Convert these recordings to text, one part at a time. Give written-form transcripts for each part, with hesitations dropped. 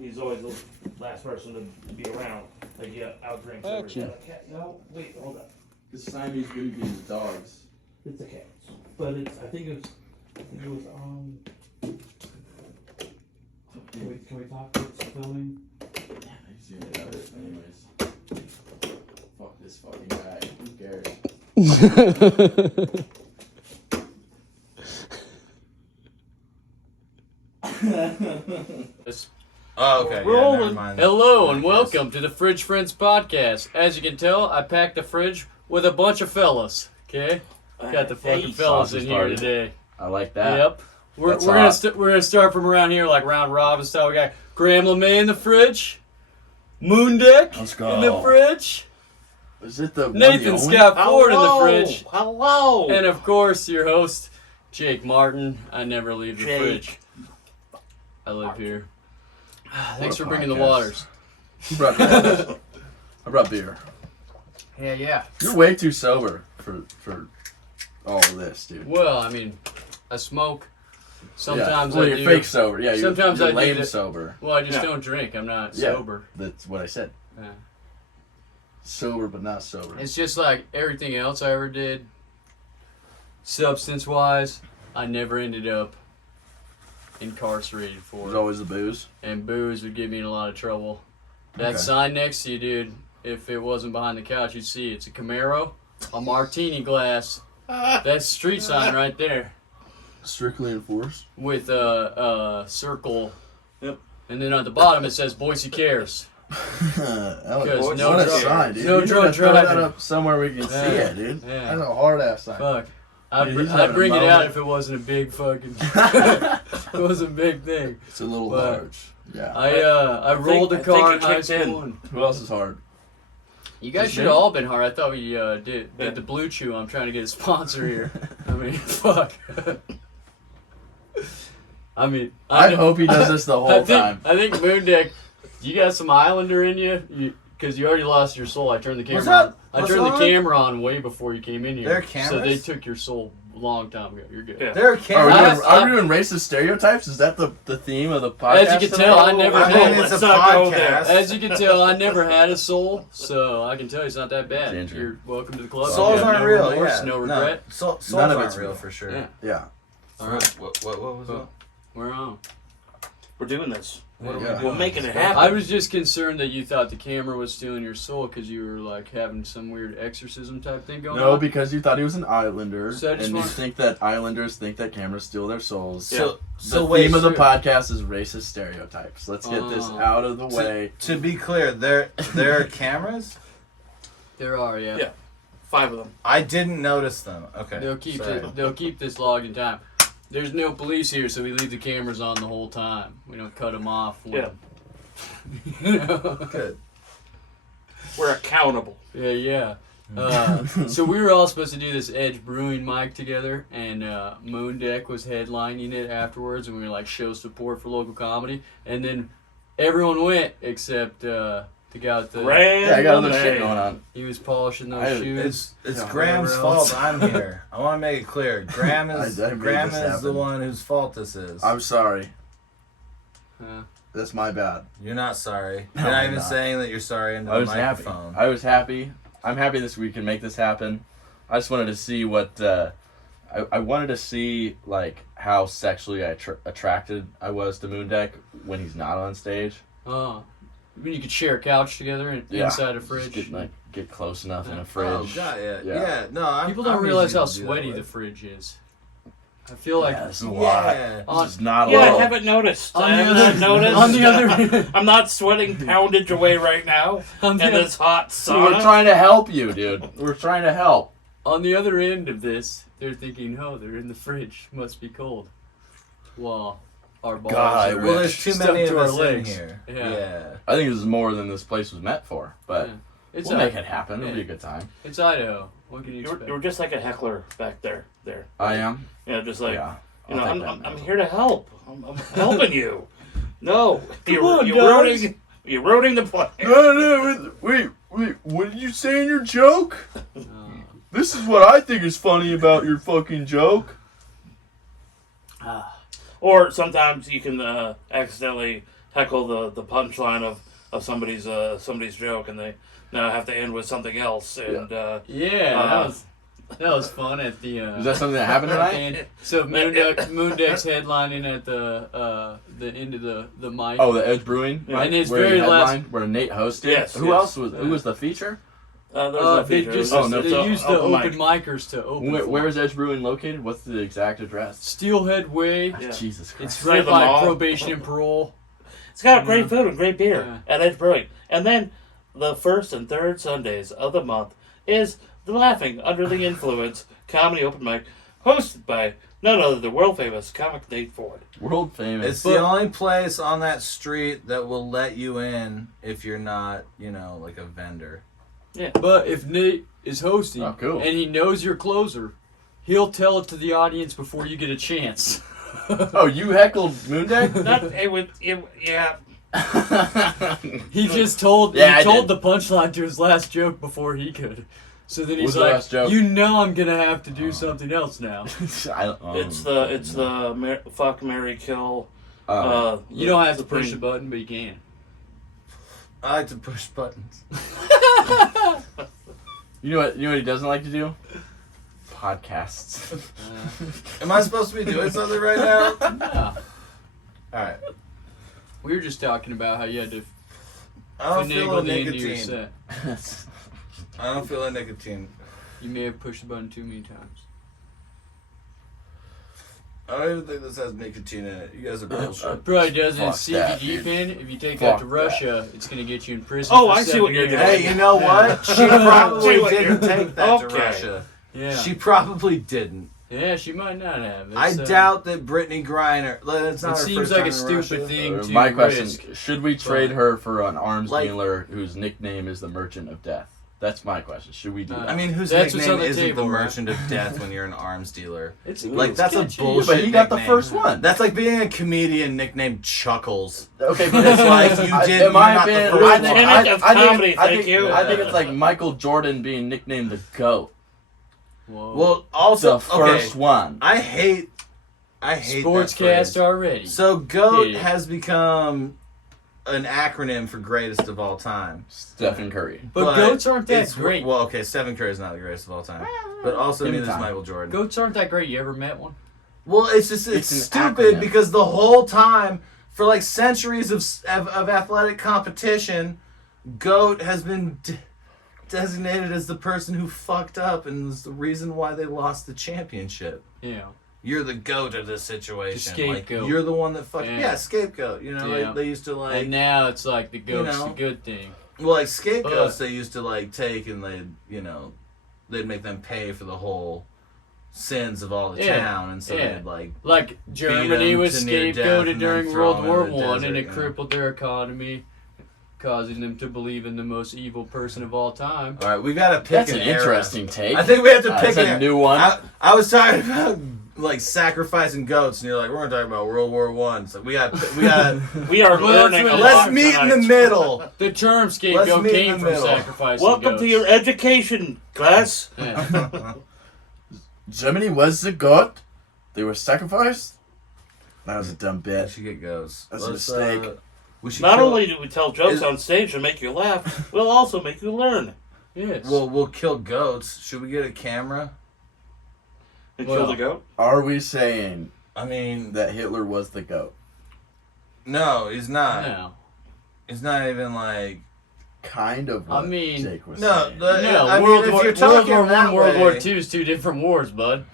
he's always the last person to be around. Like, yeah, outdrinks every cat. No, wait, hold on. The Siamese wouldn't be the dogs. It's the cats. But I think it was can we talk? It's filming? Yeah, he's gonna get it anyways. Fuck this fucking guy. Who cares? Oh, okay. Yeah, never mind. Hello and welcome to the Fridge Friends podcast. As you can tell, I packed the fridge with a bunch of fellas. Okay, got the fucking fellas in here today. I like that. Yep. We're gonna start from around here, like round robin style. We got Graham LeMay in the fridge, Moon Deck Let's go. in the fridge, Is it the Nathan Scott Ford in the fridge, Hello. and of course your host Jake Martin. I never leave the fridge. I live here. Thanks for bringing the waters. Who brought beer? I brought beer. Yeah. You're way too sober for all of this, dude. Well, I mean, I smoke. Sometimes Well, I you're do. fake sober. Yeah, Sometimes you're I do lame it. sober. Well, I just don't drink. I'm not sober. That's what I said. Yeah. Sober but not sober. It's just like everything else I ever did. Substance-wise, I never ended up incarcerated for There's it. always the booze. And booze would get me in a lot of trouble. That Okay. sign next to you, dude, if it wasn't behind the couch, you'd see it's a Camaro, a martini glass. That's street sign right there Strictly enforced. with a circle. Yep. And then at the bottom it says Boise Cares. What no a drug- sign, dude. no You need drug to throw that driving. up somewhere we can see it, dude. Yeah. That's a hard ass sign. Fuck. Yeah, he's I'd having bring a it out moment. if it wasn't a big fucking. It was a big thing. It's a little But large. Yeah. I rolled a think car it in high kicked in. school. And Who else is hard? you guys Just should me? have all been hard. I thought we did the Blue Chew. I'm trying to get a sponsor here. I mean, fuck. I mean, I hope he does this the whole time. I think Moon Deck, you got some Islander in you? Because you already lost your soul. I turned the camera What's up? on. I What's turned the on? camera on way before you came in here. There are So they cameras? took your soul a long time ago. You're good. Yeah. There are Are cameras. we, are we doing racist stereotypes? Is that the theme of the podcast? As you can tell, I never I had. mean, it's a Let's not go podcast. As you can tell, I never had a soul, so I can tell you it's not that bad. Ginger. You're welcome to the club. Souls You have aren't no real. remorse, Yeah. no regret. Souls None of aren't it's real real. for sure. Yeah. Yeah. All right, What was that? we're on. We're doing this. What are we We're doing? making it happen. I was just concerned that you thought the camera was stealing your soul because you were like having some weird exorcism type thing going No, on. because you thought he was an Islander, So I just and you want- think that Islanders think that cameras steal their souls. So The wait. theme of the so- podcast is racist stereotypes. Let's get this Oh. out of the way. To be clear, there are cameras. There are, yeah. Yeah. 5 of them. I didn't notice them. Okay. They'll keep this logged in time. There's no police here, so we leave the cameras on the whole time. We don't cut them off. When, Yeah. you know? Good. We're accountable. Yeah. So we were all supposed to do this Edge Brewing mic together, and Moon Deck was headlining it afterwards, and we were like, show support for local comedy. And then everyone went except the guy with the. Yeah, I got other shit going on. He was polishing those shoes. It's Yeah, Graham's whatever else. fault. I'm here. I want to make it clear. Graham is I made Graham this is the happen. one whose fault this is. I'm sorry. Yeah. That's my bad. You're not sorry. No, You're not I'm even not. saying that you're sorry into I the was happy. microphone. I was happy. I'm happy this week can make this happen. I just wanted to see what I wanted to see, like, how sexually attracted I was to Moon Deck when he's not on stage. Oh. I mean, you could share a couch together inside a fridge. Just get close enough in a Oh fridge. god, yeah. Yeah. No, I'm, People don't I'm realize easy how to do that sweaty with. the fridge is. I feel like Yeah, this is a lot. Yeah. This is not a Yeah, I lot. haven't noticed. On I the haven't other- noticed. on the other- I'm not sweating poundage away right now on in the, this hot So we're sauna. trying to help you, dude. We're trying to help. on the other end of this, they're thinking, oh, they're in the fridge. Must be cold. Well, our balls God, I are wish. Well, there's too stuck many of to our us in legs. here. Yeah. Yeah. I think this is more than this place was meant for, but Yeah. It's we'll I- make it happen. It'll be a good time. It's Idaho. What can you You were, expect? you were just like a heckler back there. I am. Yeah, just like, Yeah. you know, I'll take I'm that, man. here to help. I'm helping you. No, on, you're guys. ruining the plan. No, wait. What did you say in your joke? This is what I think is funny about your fucking joke. Or sometimes you can accidentally heckle the punchline of somebody's joke, and they now have to end with something else. And that was fun at the. Is that something that happened tonight? So Moondeck's headlining at the end of the mic. Oh, the Edge Brewing, right? And his where very he last. headlined, where Nate hosted. Yes, Who else was? Who was the feature? There's no They feature. just They used the open mic. micers to open. Where is Edge Brewing located? What's the exact address? Steelhead Way. Yeah. Jesus Christ. It's right Near the by mall. probation and parole. It's got great food and great beer Yeah. at Edge Brewing. And then the first and third Sundays of the month is the Laughing Under the Influence comedy open mic, hosted by none other than world famous comic Nate Ford. World famous. It's the only place on that street that will let you in if you're not, like a vendor. But if Nate is hosting Oh, cool. and he knows your closer, he'll tell it to the audience before you get a chance. Oh, you heckled Moondeck? Yeah. He just told I told did. the punchline to his last joke before he could. So then What's he's the like, last joke? I'm gonna have to do something else now. I don't, It's the fuck, marry, kill. You don't have to the push thing. the button, but you can. I like to push buttons. You know what he doesn't like to do? Podcasts. Am I supposed to be doing something right now? Yeah. Alright. We were just talking about how you had to I don't feel a finagle the end of your nicotine. set. I don't feel a nicotine. You may have pushed the button too many times. I don't even think this has nicotine in it. You guys are bullshit. Probably doesn't. Fuck It's that, CBD dude. pen. If you take Fuck that to Russia, it's gonna get you in prison. Oh, for I see what 7 you're years. doing. Hey, you know what? She See probably what didn't you're- take that to Okay. Russia. Yeah. She probably didn't. Yeah, she might not have. I It's, doubt that Brittany Griner. It's not It her seems first like time a in stupid Russia. thing to My question, risk. should we trade her for an arms Like- dealer whose nickname is the Merchant of Death? That's my question. Should we do that? I mean, whose That's what's nickname on the isn't table, the right? Merchant of Death when you're an arms dealer? It's Like, that's a catchy. bullshit but he got the nickname. first one. That's like being a comedian nicknamed Chuckles. Okay, but It's like you did. in my you're not the opinion, first I one. think, Lieutenant of comedy, thank you. I think it's like Michael Jordan being nicknamed the GOAT. Whoa. Well, also, The first one. I hate that Sportscast phrase. already. So GOAT Yeah. has become an acronym for greatest of all time. Stephen Curry. but goats aren't that it's- great. Well, okay, Stephen Curry is not the greatest of all time, but also Give me neither is time. Michael Jordan. Goats aren't that great. You ever met one? Well, it's It's an stupid acronym. because the whole time for like centuries of athletic competition, GOAT has been designated as the person who fucked up and was the reason why they lost the championship. Yeah. You're the GOAT of this situation. The Like, scapegoat. you're the one that fucked. Yeah. Yeah, scapegoat. You know, Yeah. like, they used to like. And now it's like the goat's know. the good thing. Well, like scapegoats, But- they used to like take and they'd make them pay for the whole sins of all the Yeah, town, and so yeah. they'd like. Like Germany them was to near death scapegoated and during then World throw War them in the One, and desert, it you know. crippled their economy, causing them to believe in the most evil person of all time. All right, we gotta pick That's an an era. interesting take. I think we have to pick That's a an era. new one. I was talking about like sacrificing goats, and you're like, we're gonna talk about World War One. So we got. We are Well, learning that's a what- lot Let's meet in the tonight. middle. The term Let's scapegoat meet in came the from middle. sacrificing Welcome goats. to your education class. Yeah. Germany was the GOAT. They were sacrificed. That was a dumb We bit. should get goats. That's a mistake. We should Not kill- only do we tell jokes Is- on stage to make you laugh, we'll also make you learn. Yes. we'll kill goats. Should we get a camera? And Well- kill the goat. Are we saying I mean, that Hitler was the GOAT? no, he's not. no. He's not even like. Kind of I what mean, Jake was No, saying. the- No, I mean, World if War, you're World talking War that One, World War way- Two is two different wars, bud.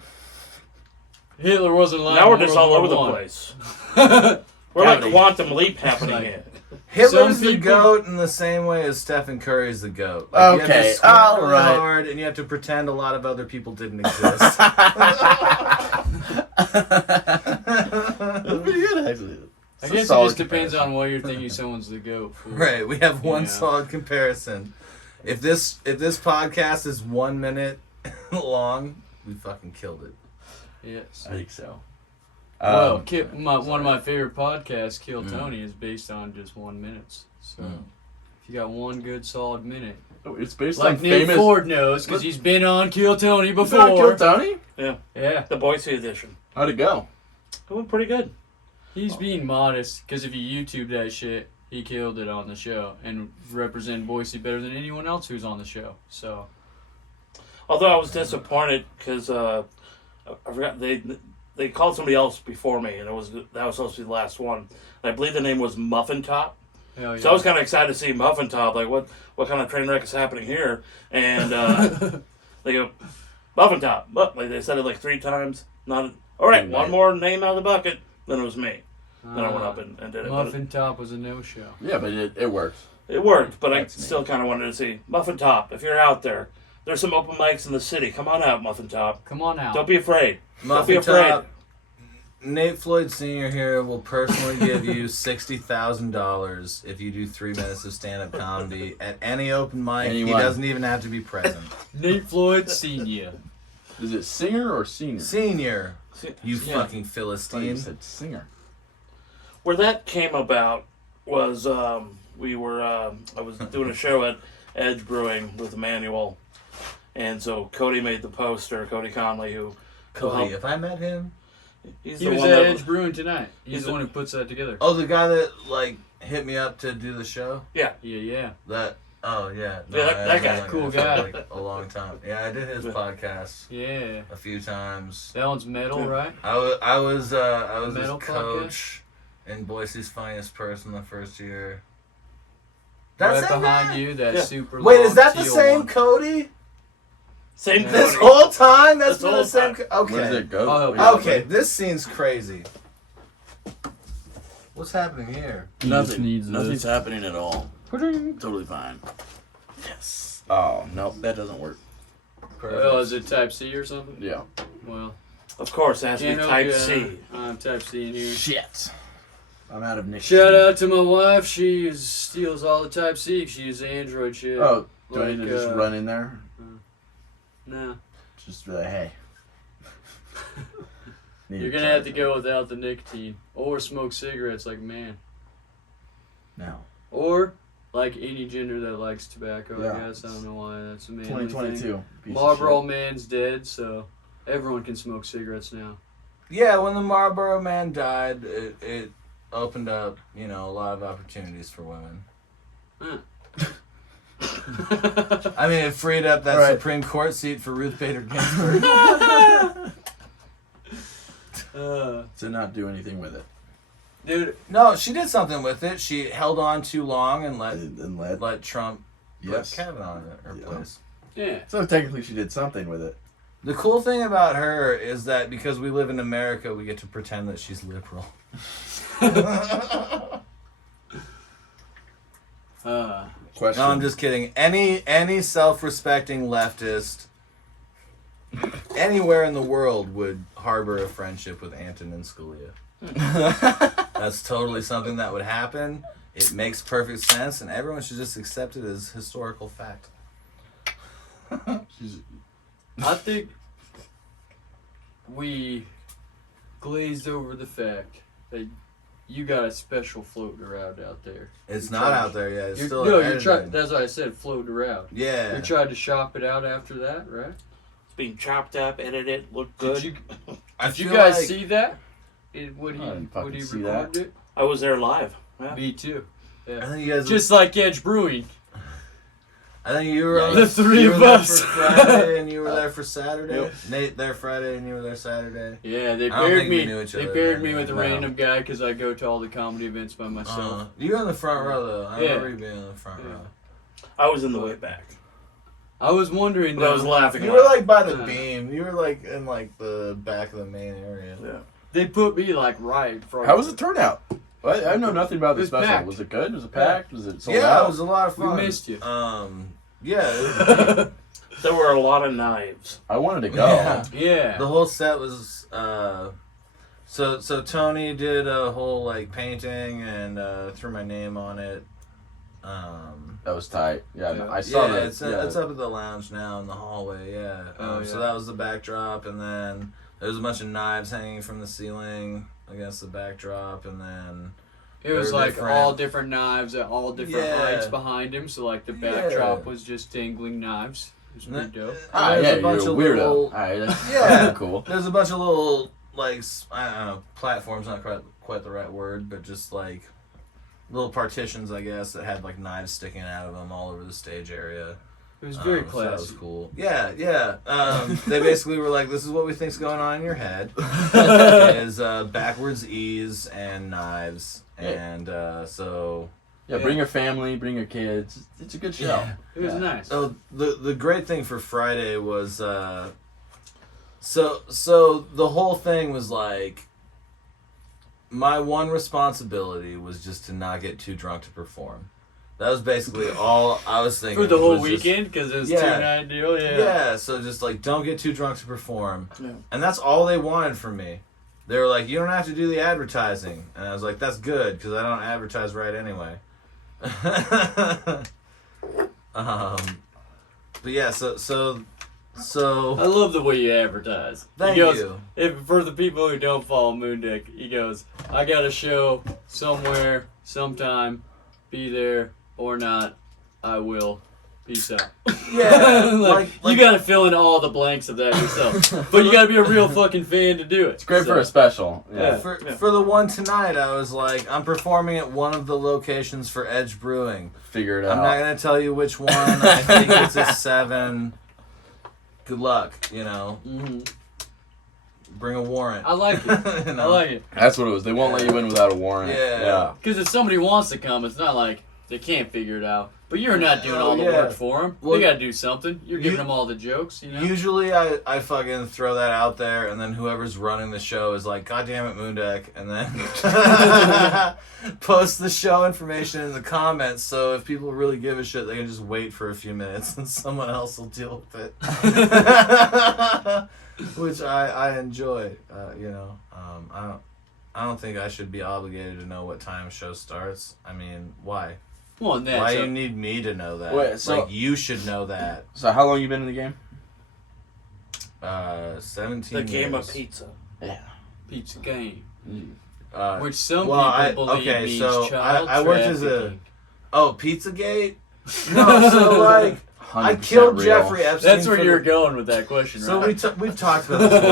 Hitler wasn't like Now we're just all World over the War place. One. We're like Gravity. quantum leap happening Like- here. Hitler's Some the people- goat in the same way as Stephen Curry's the goat. Like, you have Okay, to squint all really right. hard, and you have to pretend a lot of other people didn't exist. That's pretty good, actually. I It's a guess it solid just depends comparison. on what you're thinking someone's the goat for. Right, we have one Yeah. solid comparison. If this podcast is 1 minute long, we fucking killed it. Yes. I think so. Well, one of my favorite podcasts, Kill Tony, is based on just 1 minute. So if you got one good solid minute, it's based like on Nick famous. Ford knows, because he's been on Kill Tony Was that before. Kill Tony? Yeah, Yeah. the Boise edition. How'd it go? It went pretty good. He's being modest because if you YouTube that shit, he killed it on the show and represented Boise better than anyone else who's on the show. So, Although I was disappointed because I forgot they called somebody else before me, and that was supposed to be the last one. And I believe the name was Muffin Top. hell yeah. So I was kind of excited to see Muffin Top. Like, what kind of train wreck is happening here? And they go, Muffin Top. Like they said it like 3 times. Not all right. One more name out of the bucket. Then it was me. Then I went up and did it. Muffin Top was a no-show. Yeah, but it worked. It worked, but That's I still kind of wanted to see Muffin Top. If you're out there, there's some open mics in the city. Come on out, Muffin Top. Come on out. Don't be afraid. Muffin Don't be afraid. Top. Nate Floyd Sr. here will personally give you $60,000 if you do 3 minutes of stand-up comedy at any open mic. Anyone. He doesn't even have to be present. Nate Floyd Sr. Is it singer or senior? Senior, you Yeah. fucking I thought you Philistine. said singer. Where that came about was I was doing a show at Edge Brewing with Emmanuel, and so Cody made the poster. Cody Conley, who Cody, if I met him. he's He the was one at that Edge Brewing tonight. He's the one who puts that together. Oh, the guy that like hit me up to do the show. Yeah. That. Oh yeah. Yeah, that I guy. haven't Cool met him for, guy. like, a long time. Yeah, I did his podcast Yeah. a few times. That one's metal, Yeah. right? I was his Metal coach in Boise's Finest Person the first year. Right same behind guy? you, that Yeah. super Wait, long is that the teal same one. Cody? same Yeah. This Cody. whole time? That's This been whole the same. time. Okay. Where does it go? Oh, Where Okay, this scene's crazy. What's happening here? He just needs Nothing's this. happening at all. Totally fine. Yes. Oh, no, that doesn't work. Oh, is it Type C or something? Yeah. Well, Of course, it has to can't be help Type ya. C. I'm Type C in here. Shit. I'm out of Nick. Shout out to my wife. She steals all the Type C. She uses Android shit. Oh, do I need Like, to just run in there? No. Just be like, hey. Need You're a going to have to charger. go without the nicotine. Or smoke cigarettes like a man. No. Or like any gender that likes tobacco, Yeah. I guess. I don't know why that's a manly 2022. thing. piece of Marlboro shit. Man's dead, so everyone can smoke cigarettes now. Yeah, when the Marlboro Man died, it opened up, a lot of opportunities for women. I mean, it freed up that Right. Supreme Court seat for Ruth Bader Ginsburg. To not do anything with it. Dude, No, she did something with it. She held on too long and And let. let Trump put Yes. Kavanaugh in her Yeah. place. yeah. So technically she did something with it. The cool thing about her is that because we live in America, we get to pretend that she's liberal. Question. No, I'm just kidding. Any self-respecting leftist anywhere in the world would harbor a friendship with Antonin Scalia. That's totally something that would happen. It makes perfect sense, and everyone should just accept it as historical fact. She's, I think we glazed over the fact that you got a special floating around out there. It's You're not trying- out there yet. It's You're, still no, you're edited. trying. That's what I said. Floating around. Yeah. You tried to shop it out after that, right? It's being chopped up, edited, looked good. Did I you feel guys like- see that? When he I didn't fucking when he see recorded it? I was there live. Yeah. Me too. I Yeah. think you guys. Just like Edge Brewing. I think you were. The three you of were there us. for Friday, and you were there for Saturday. Yep. Nate there Friday, and you were there Saturday. Yeah, they I don't paired think we me. knew each They other paired then, me with a no. random guy because I go to all the comedy events by myself. You were in the front row though. I Yeah. remember you being in the front Yeah. row. I was in the way back. I was wondering. But I was though, laughing. You were like by the Yeah. beam. You were like in like the back of the main area. Yeah. They put me like right in front. how of was the it. turnout? I know nothing about It the was special. packed. Was it good? Was it packed? Was it sold Yeah, out? it was a lot of We fun. missed you. Yeah. It was, There were a lot of knives. I wanted to go. Yeah. Yeah. the whole set was. So Tony did a whole like painting and threw my name on it. That was tight. Yeah, Yeah. I saw yeah, that. it's yeah. it's up at the lounge now in the hallway. Yeah. Oh, So yeah. that was the backdrop, and then there was a bunch of knives hanging from the ceiling against the backdrop, and then It was They were like different. all different knives at all different Yeah. heights behind him. So like the backdrop Yeah. was just dangling knives. It was pretty dope. Ah, there's yeah, a bunch you're a of weirdo. little. All right, that's Yeah. cool. There's a bunch of little like, I don't know, platforms, not quite the right word, but just like little partitions, I guess, that had like knives sticking out of them all over the stage area. It was very So classy. that was cool. Yeah. They basically were like, this is what we think's going on in your head. Is backwards E's and knives. And so... Yeah, bring your family, bring your kids. It's a good show. Yeah, it was nice. So the great thing for Friday was... So the whole thing was like... My one responsibility was just to not get too drunk to perform. That was basically all I was thinking. For the whole was weekend? Because it was Yeah. 2-night deal? Yeah, so just like don't get too drunk to perform. Yeah. And that's all they wanted from me. They were like, you don't have to do the advertising. And I was like, that's good, because I don't advertise right anyway. But yeah, so I love the way you advertise. Thank he goes, you. For the people who don't follow Moondeck, he goes, I got a show somewhere, sometime, be there or not, I will. Peace out. Yeah, like, you gotta fill in all the blanks of that yourself. But you gotta be a real fucking fan to do it. It's great for a special. Yeah. For the one tonight, I was like, I'm performing at one of the locations for Edge Brewing. Figure it I'm out. not going to tell you which one. I think it's a 7. Good luck, you know. Mm-hmm. Bring a warrant. I like it. You know? I like it. That's what it was. They won't let you in without a warrant. Yeah. Because if somebody wants to come, it's not like they can't figure it out. But you're not doing all the yeah. work for them. Well, they gotta do something. You're giving you- them all the jokes, you know? Usually I fucking throw that out there, and then whoever's running the show is like, God damn it, Moondeck, and then post the show information in the comments, so if people really give a shit, they can just wait for a few minutes and someone else will deal with it. Which I enjoy, you know. I don't think I should be obligated to know what time a show starts. I mean, why? Well, and that's Why a- you need me to know that? Wait, so- like, you should know that. So how long you been in the game? 17 The game years. of pizza. Yeah. pizza game. Uh, Which some well, people believe okay, means so child I worked as a... trafficking. Oh, Pizzagate? No, so like... I 100% killed real. Jeffrey Epstein. That's where for you're the- going with that question, So right? we've talked about this a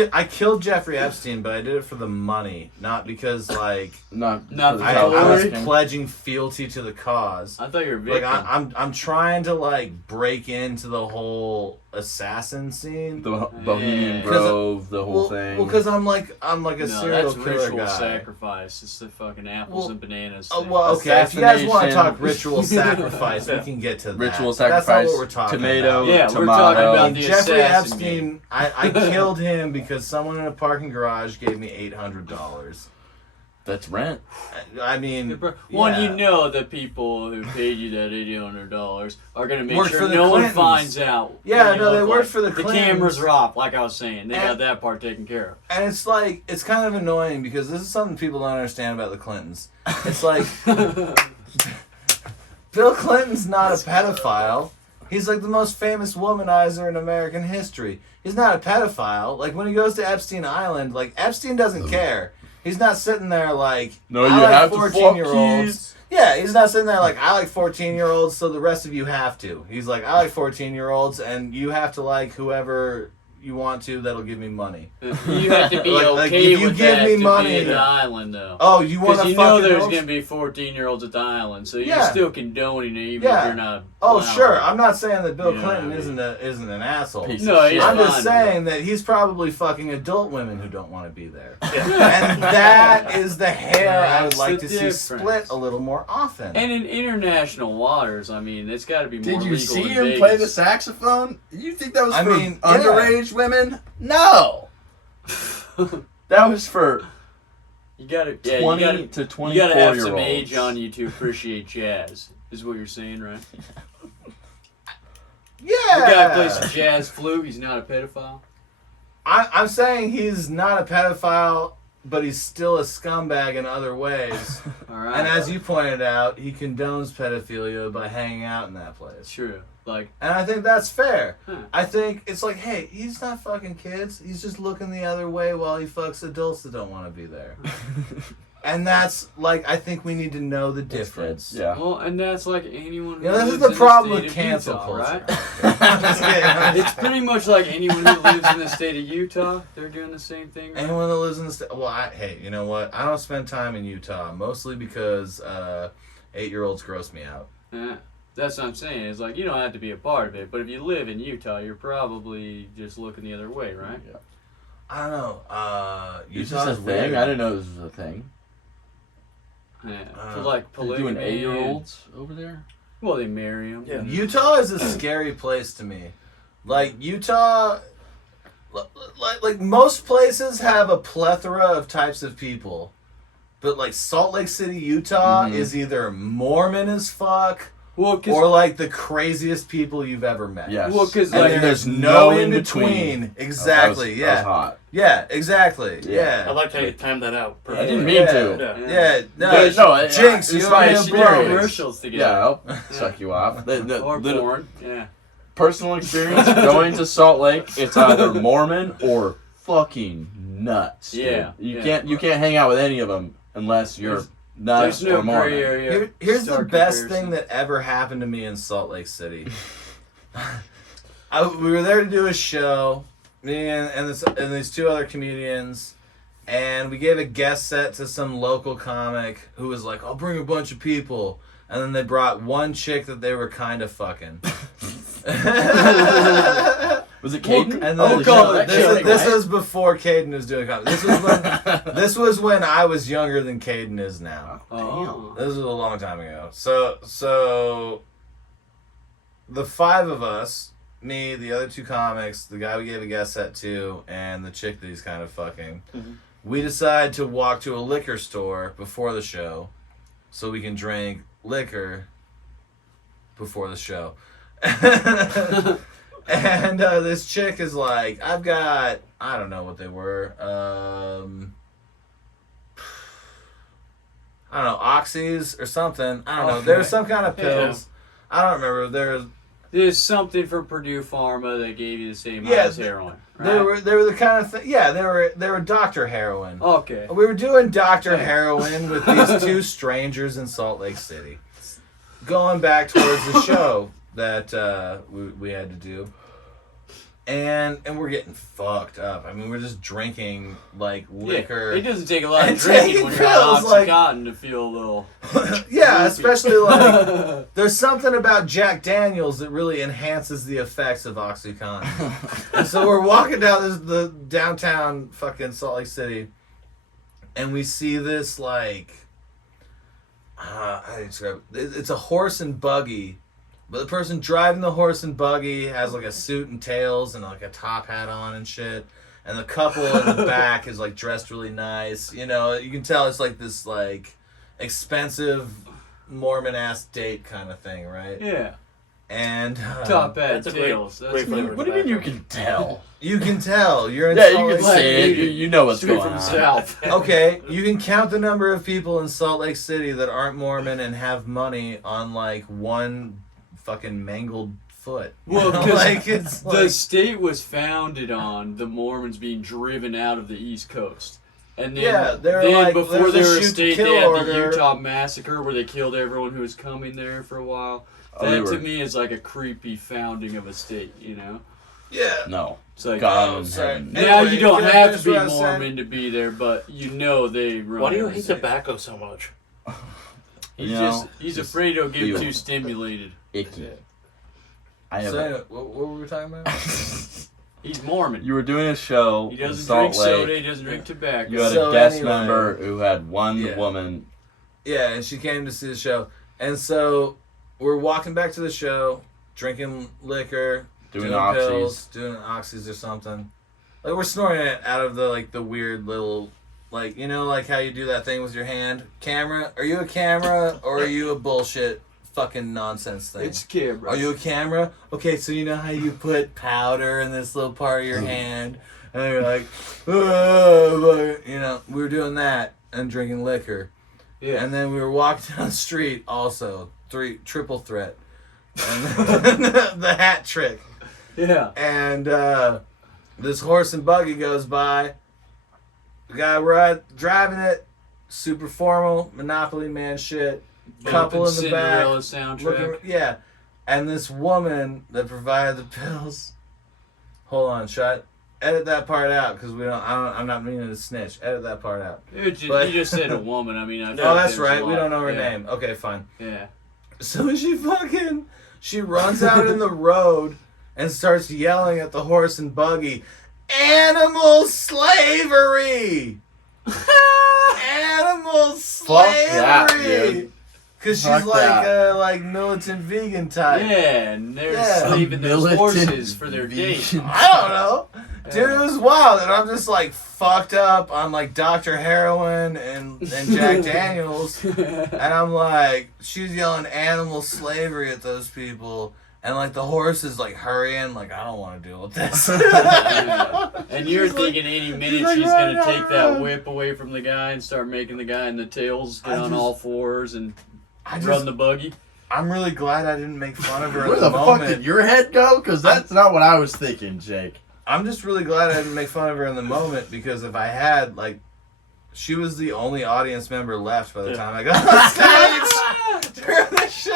lot. I killed Jeffrey Epstein, but I did it for the money, not because like Not for for the the I child was trafficking. pledging fealty to the cause. I thought you were Like victim. I'm trying to like break into the whole assassin scene. The Bohemian Yeah. Grove, the whole thing. Well, because I'm like a no, serial that's killer ritual guy. sacrifice. It's the fucking apples Well, and bananas Oh, thing. well, okay. If you guys want to Assassination. talk ritual sacrifice, we can get to that. Ritual That's not sacrifice, what we're talking tomato, about. Yeah, we're tomato. talking about And the Jeffrey assassin Epstein, I killed him because someone in a parking garage gave me $800. That's rent. I mean, One, yeah. you know the people who paid you that $800 are going to make Worked sure for the no one Clintons. finds out. Yeah, what you no, they look worked like. for the The Clintons. cameras are off, like I was saying. They And- got that part taken care of. And it's like, it's kind of annoying because this is something people don't understand about the Clintons. It's like, Bill Clinton's not a pedophile. He's like the most famous womanizer in American history. He's not a pedophile. Like when he goes to Epstein Island, like Epstein doesn't care. He's not sitting there like, No, I you like have to fuck 14-year-olds. kids. Yeah, he's not sitting there like, I like 14-year-olds, so the rest of you have to. He's like, I like 14-year-olds, and you have to like whoever you want to that'll give me money. You have to be Like, okay if you with give that me to money- be at the island, though. Oh, you want Because to you fuck know there's adults? going to be 14-year-olds at the island, so you're Yeah. still condoning it even Yeah. if you're not. Oh, allowing sure. it. I'm not saying that Bill You know what Clinton I mean? isn't an asshole. Piece No, of he's shit. I'm just fine. saying that he's probably fucking adult women who don't want to be there. Yeah. And that is the hair I would That's like the to see difference. split a little more often. And in international waters, I mean, it's got to be more Did you legal see in him Vegas. play the saxophone? You think that was I for mean, yeah. underage women? No. That was for You gotta, yeah, 20 you gotta, to 24 you gotta have year some olds. age on you to appreciate jazz. Is what you're saying, right? yeah. The guy plays the jazz flute. He's not a pedophile. I'm saying he's not a pedophile, but he's still a scumbag in other ways. All right. And as you pointed out, he condones pedophilia by hanging out in that place. true, like, And I think that's fair. huh. I think it's like, hey, he's not fucking kids. He's just looking the other way while he fucks adults that don't want to be there. And that's like, I think we need to know the difference. Yeah. Well, and that's like anyone. You know, who this is lives the in problem state with of cancel Utah, culture. right? I'm just kidding. It's pretty much like anyone who lives in the state of Utah. They're doing the same thing. Right? Anyone that lives in the state. Well, hey, you know what? I don't spend time in Utah, mostly because 8-year-olds gross me out. Yeah, that's what I'm saying. It's like you don't have to be a part of it, but if you live in Utah, you're probably just looking the other way, right? Yeah. I don't know. Is Utah's this a weird. thing? I didn't know this was a thing. Yeah, Uh, for like They're doing polygamy. 8-year-olds over there. Well, they marry them. Yeah. Utah is a scary place to me. Like Utah, like most places have a plethora of types of people, but like Salt Lake City, Utah Mhm. is either Mormon as fuck Well, because or like the craziest people you've ever met. Yes. Well, 'cause, And like, there's no in between. Exactly. That was Yeah. hot. Yeah. Exactly. Yeah. I liked how you timed that out. I Perfect. didn't mean Yeah. to. Yeah. Yeah. No. But no, Jinx, it's you my and me are experience. bros. commercials Yeah, together. I'll suck you off. Or Little porn. Yeah. personal experience going to Salt Lake. It's either Mormon or fucking nuts. dude. Yeah, You yeah. can't can't hang out with any of them unless you're nuts There's no or Mormon. gray area. Here's the Stark best comparison. thing that ever happened to me in Salt Lake City. We were there to do a show, me and these two other comedians, and we gave a guest set to some local comic who was like, "I'll bring a bunch of people," and then they brought one chick that they were kind of fucking. Was it Caden? And Oh, then God, that this, chick, this right? was before Caden was doing comedy. This was when I was younger than Caden is now. Oh. This was a long time ago. So the five of us, me, the other two comics, the guy we gave a guest set to, and the chick that he's kind of fucking, we decide to walk to a liquor store before the show so we can drink liquor before the show. And this chick is like, I've got, I don't know what they were. I don't know, oxys or something. I don't know. There was some kind of pills. I don't remember. There's something for Purdue Pharma that gave you the same Yeah, as heroin. Right? They were the kind of thing. Yeah, they were Dr. Heroin. Okay. We were doing Dr. Heroin with these two strangers in Salt Lake City. Going back towards the show that we had to do. And we're getting fucked up. I mean, we're just drinking, like, liquor. Yeah, it doesn't take a lot And of drinking taking when you're on pills, like- Oxycontin to feel a little... Yeah, especially, like, there's something about Jack Daniels that really enhances the effects of OxyContin. And so we're walking down the downtown fucking Salt Lake City, and we see this, like, how do you describe it? It's a horse and buggy, but the person driving the horse and buggy has, like, a suit and tails and, like, a top hat on and shit. And the couple in the back is, like, dressed really nice. You know, you can tell it's, like, this, like, expensive Mormon-ass date kind of thing, right? Yeah. And Top hat, That's a great- tails. That's great good. flavor. What do you mean you can tell? you can tell. You're in Yeah, Salt you Lake can see it. City. You know what's Straight going from on. south. Okay, you can count the number of people in Salt Lake City that aren't Mormon and have money on, like, one fucking mangled foot. You Well, know? because like, it's the like, state was founded on the Mormons being driven out of the East Coast. And then, Yeah, they're then like, before there's they a were a shoot to state, kill they had order. the Utah Massacre where they killed everyone who was coming there for a while. Oh, they That to were- me is like a creepy founding of a state, you know? yeah. No. It's like, God Oh, in sorry. heaven. now Anyway, you don't can I have finish to be what I was saying? Mormon to be there, but you know they run. Why do you hate everything. tobacco so much? He's You know, he's just afraid he'll get feel too stimulated. Icky. I have. So anyway, what were we talking about? He's Mormon. You were doing a show He in doesn't Salt drink soda. Lake. He doesn't drink tobacco. You had So a guest anyway- member who had one Yeah. woman. Yeah, and she came to see the show. And so we're walking back to the show, drinking liquor, Doing pills, doing oxys or something. Like, we're snorting it out of the weird little, like, you know, like how you do that thing with your hand. Camera? Are you a camera or are you a bullshit fucking nonsense thing? It's camera. Are you a camera? Okay, so you know how you put powder in this little part of your hand, and you're like, you know, we were doing that and drinking liquor, Yeah. and then we were walking down the street also, triple threat, and the hat trick, Yeah. and this horse and buggy goes by, the guy driving it super formal Monopoly Man shit. Couple in the Cinderella back. soundtrack. Yeah. And this woman that provided the pills. Hold on, edit that part out because I'm not meaning to snitch. Edit that part out. You just said a woman. I mean, Oh, that's right. We don't know her name. Okay, fine. Yeah. So she runs out in the road and starts yelling at the horse and buggy, "Animal slavery! Animal slavery!" dude. Because she's Fuck that. like militant vegan type. Yeah, and they're Yeah. slaving those Militant horses for their date. vegan. I don't know. Dude, it was wild. And I'm just like fucked up on like Dr. Heroin and Jack Daniels. And I'm like, she's yelling animal slavery at those people. And like the horse is like hurrying, like, I don't want to deal with this. And you're thinking any minute like, she's run, gonna take run, that run. whip away from the guy and start making the guy in the tails get I on just- all fours and I run the buggy. I'm really glad I didn't make fun of her Where at the the fuck moment. did your head go? Because that's not what I was thinking, Jake. I'm just really glad I didn't make fun of her in the moment because if I had, like, she was the only audience member left by the time I got on stage during the show.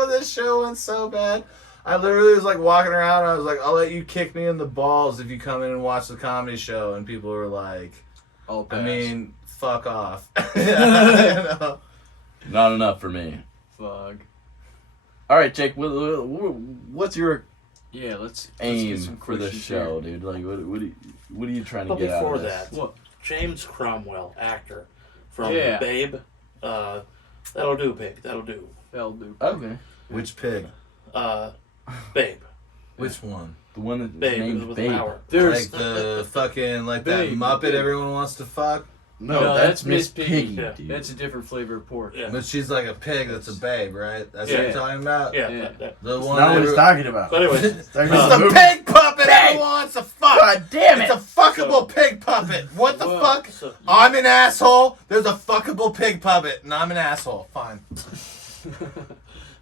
When the show went so bad, I literally was like walking around. And I was like, "I'll let you kick me in the balls if you come in and watch the comedy show." And people were like, All "I pass. mean, fuck off." You know? Not enough for me. Fuck. All right, Jake. What's your Yeah, let's aim get some for this questions show, here. dude? Like, what are you trying to But get out before of this? that, What? James Cromwell, actor from Yeah. Babe. That'll do, pig. That'll do. That'll do. Okay, Which pig? Babe. Which one? the one that's Babe named with Babe. power. There's Like the fucking that Babe. Muppet everyone wants to fuck. No, that's Miss Piggy, Yeah. dude. that's a different flavor of pork. Yeah. But she's like a pig that's a babe, right? That's what Yeah. you're talking about? Yeah. Yeah. The That's one not what that- he's talking about. But anyway, He's talking It's about the movie. pig puppet everyone wants to fuck! God damn It's a fuckable pig puppet! What the Whoa. fuck? so, I'm an asshole, there's a fuckable pig puppet, and I'm an asshole. Fine.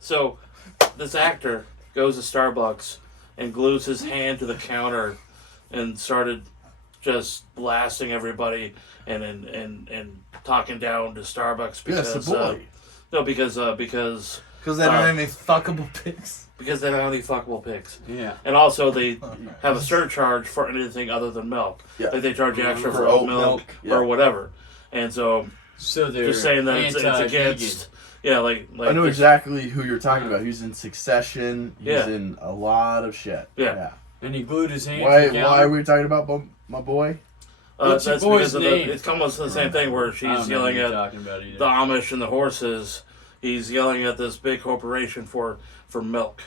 so this actor goes to Starbucks and glues his hand to the counter and started just blasting everybody and talking down to Starbucks Yes, because the boy. no because Because they don't have any fuckable pigs. because they don't have any fuckable pigs. Yeah. And also, they have a surcharge for anything other than milk. Yeah. Like they charge you extra For for oat oat milk milk, or yeah. whatever. And so, So they're just saying that it's anti-vegan. against. Yeah, like I know this- exactly who you're talking about. He's in Succession. He's Yeah. in a lot of shit. Yeah. And he glued his hand Why? to the Why counter. are we talking about my boy? What's your that's boy's because of name? it's almost the same thing where I she's don't know yelling what you're at talking about either. the Amish and the horses. He's yelling at this big corporation for milk.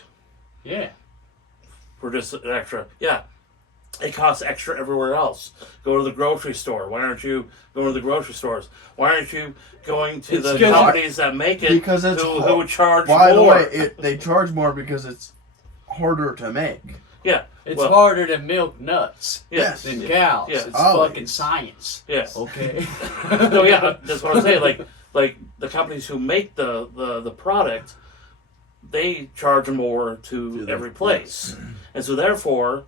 Yeah. For just an extra. Yeah. It costs extra everywhere else. Go to the grocery store. Why aren't you going to the grocery stores? Why aren't you going to It's the 'cause- companies that make it Because it's who charge By the more? way, they charge more because it's harder to make. Yeah. It's well, harder to milk nuts Yes. than cows. Yeah. It's Always. fucking science. Yes. Okay. No, yeah, that's what I'm saying. Like the companies who make the product, they charge more to To every the place, and so therefore,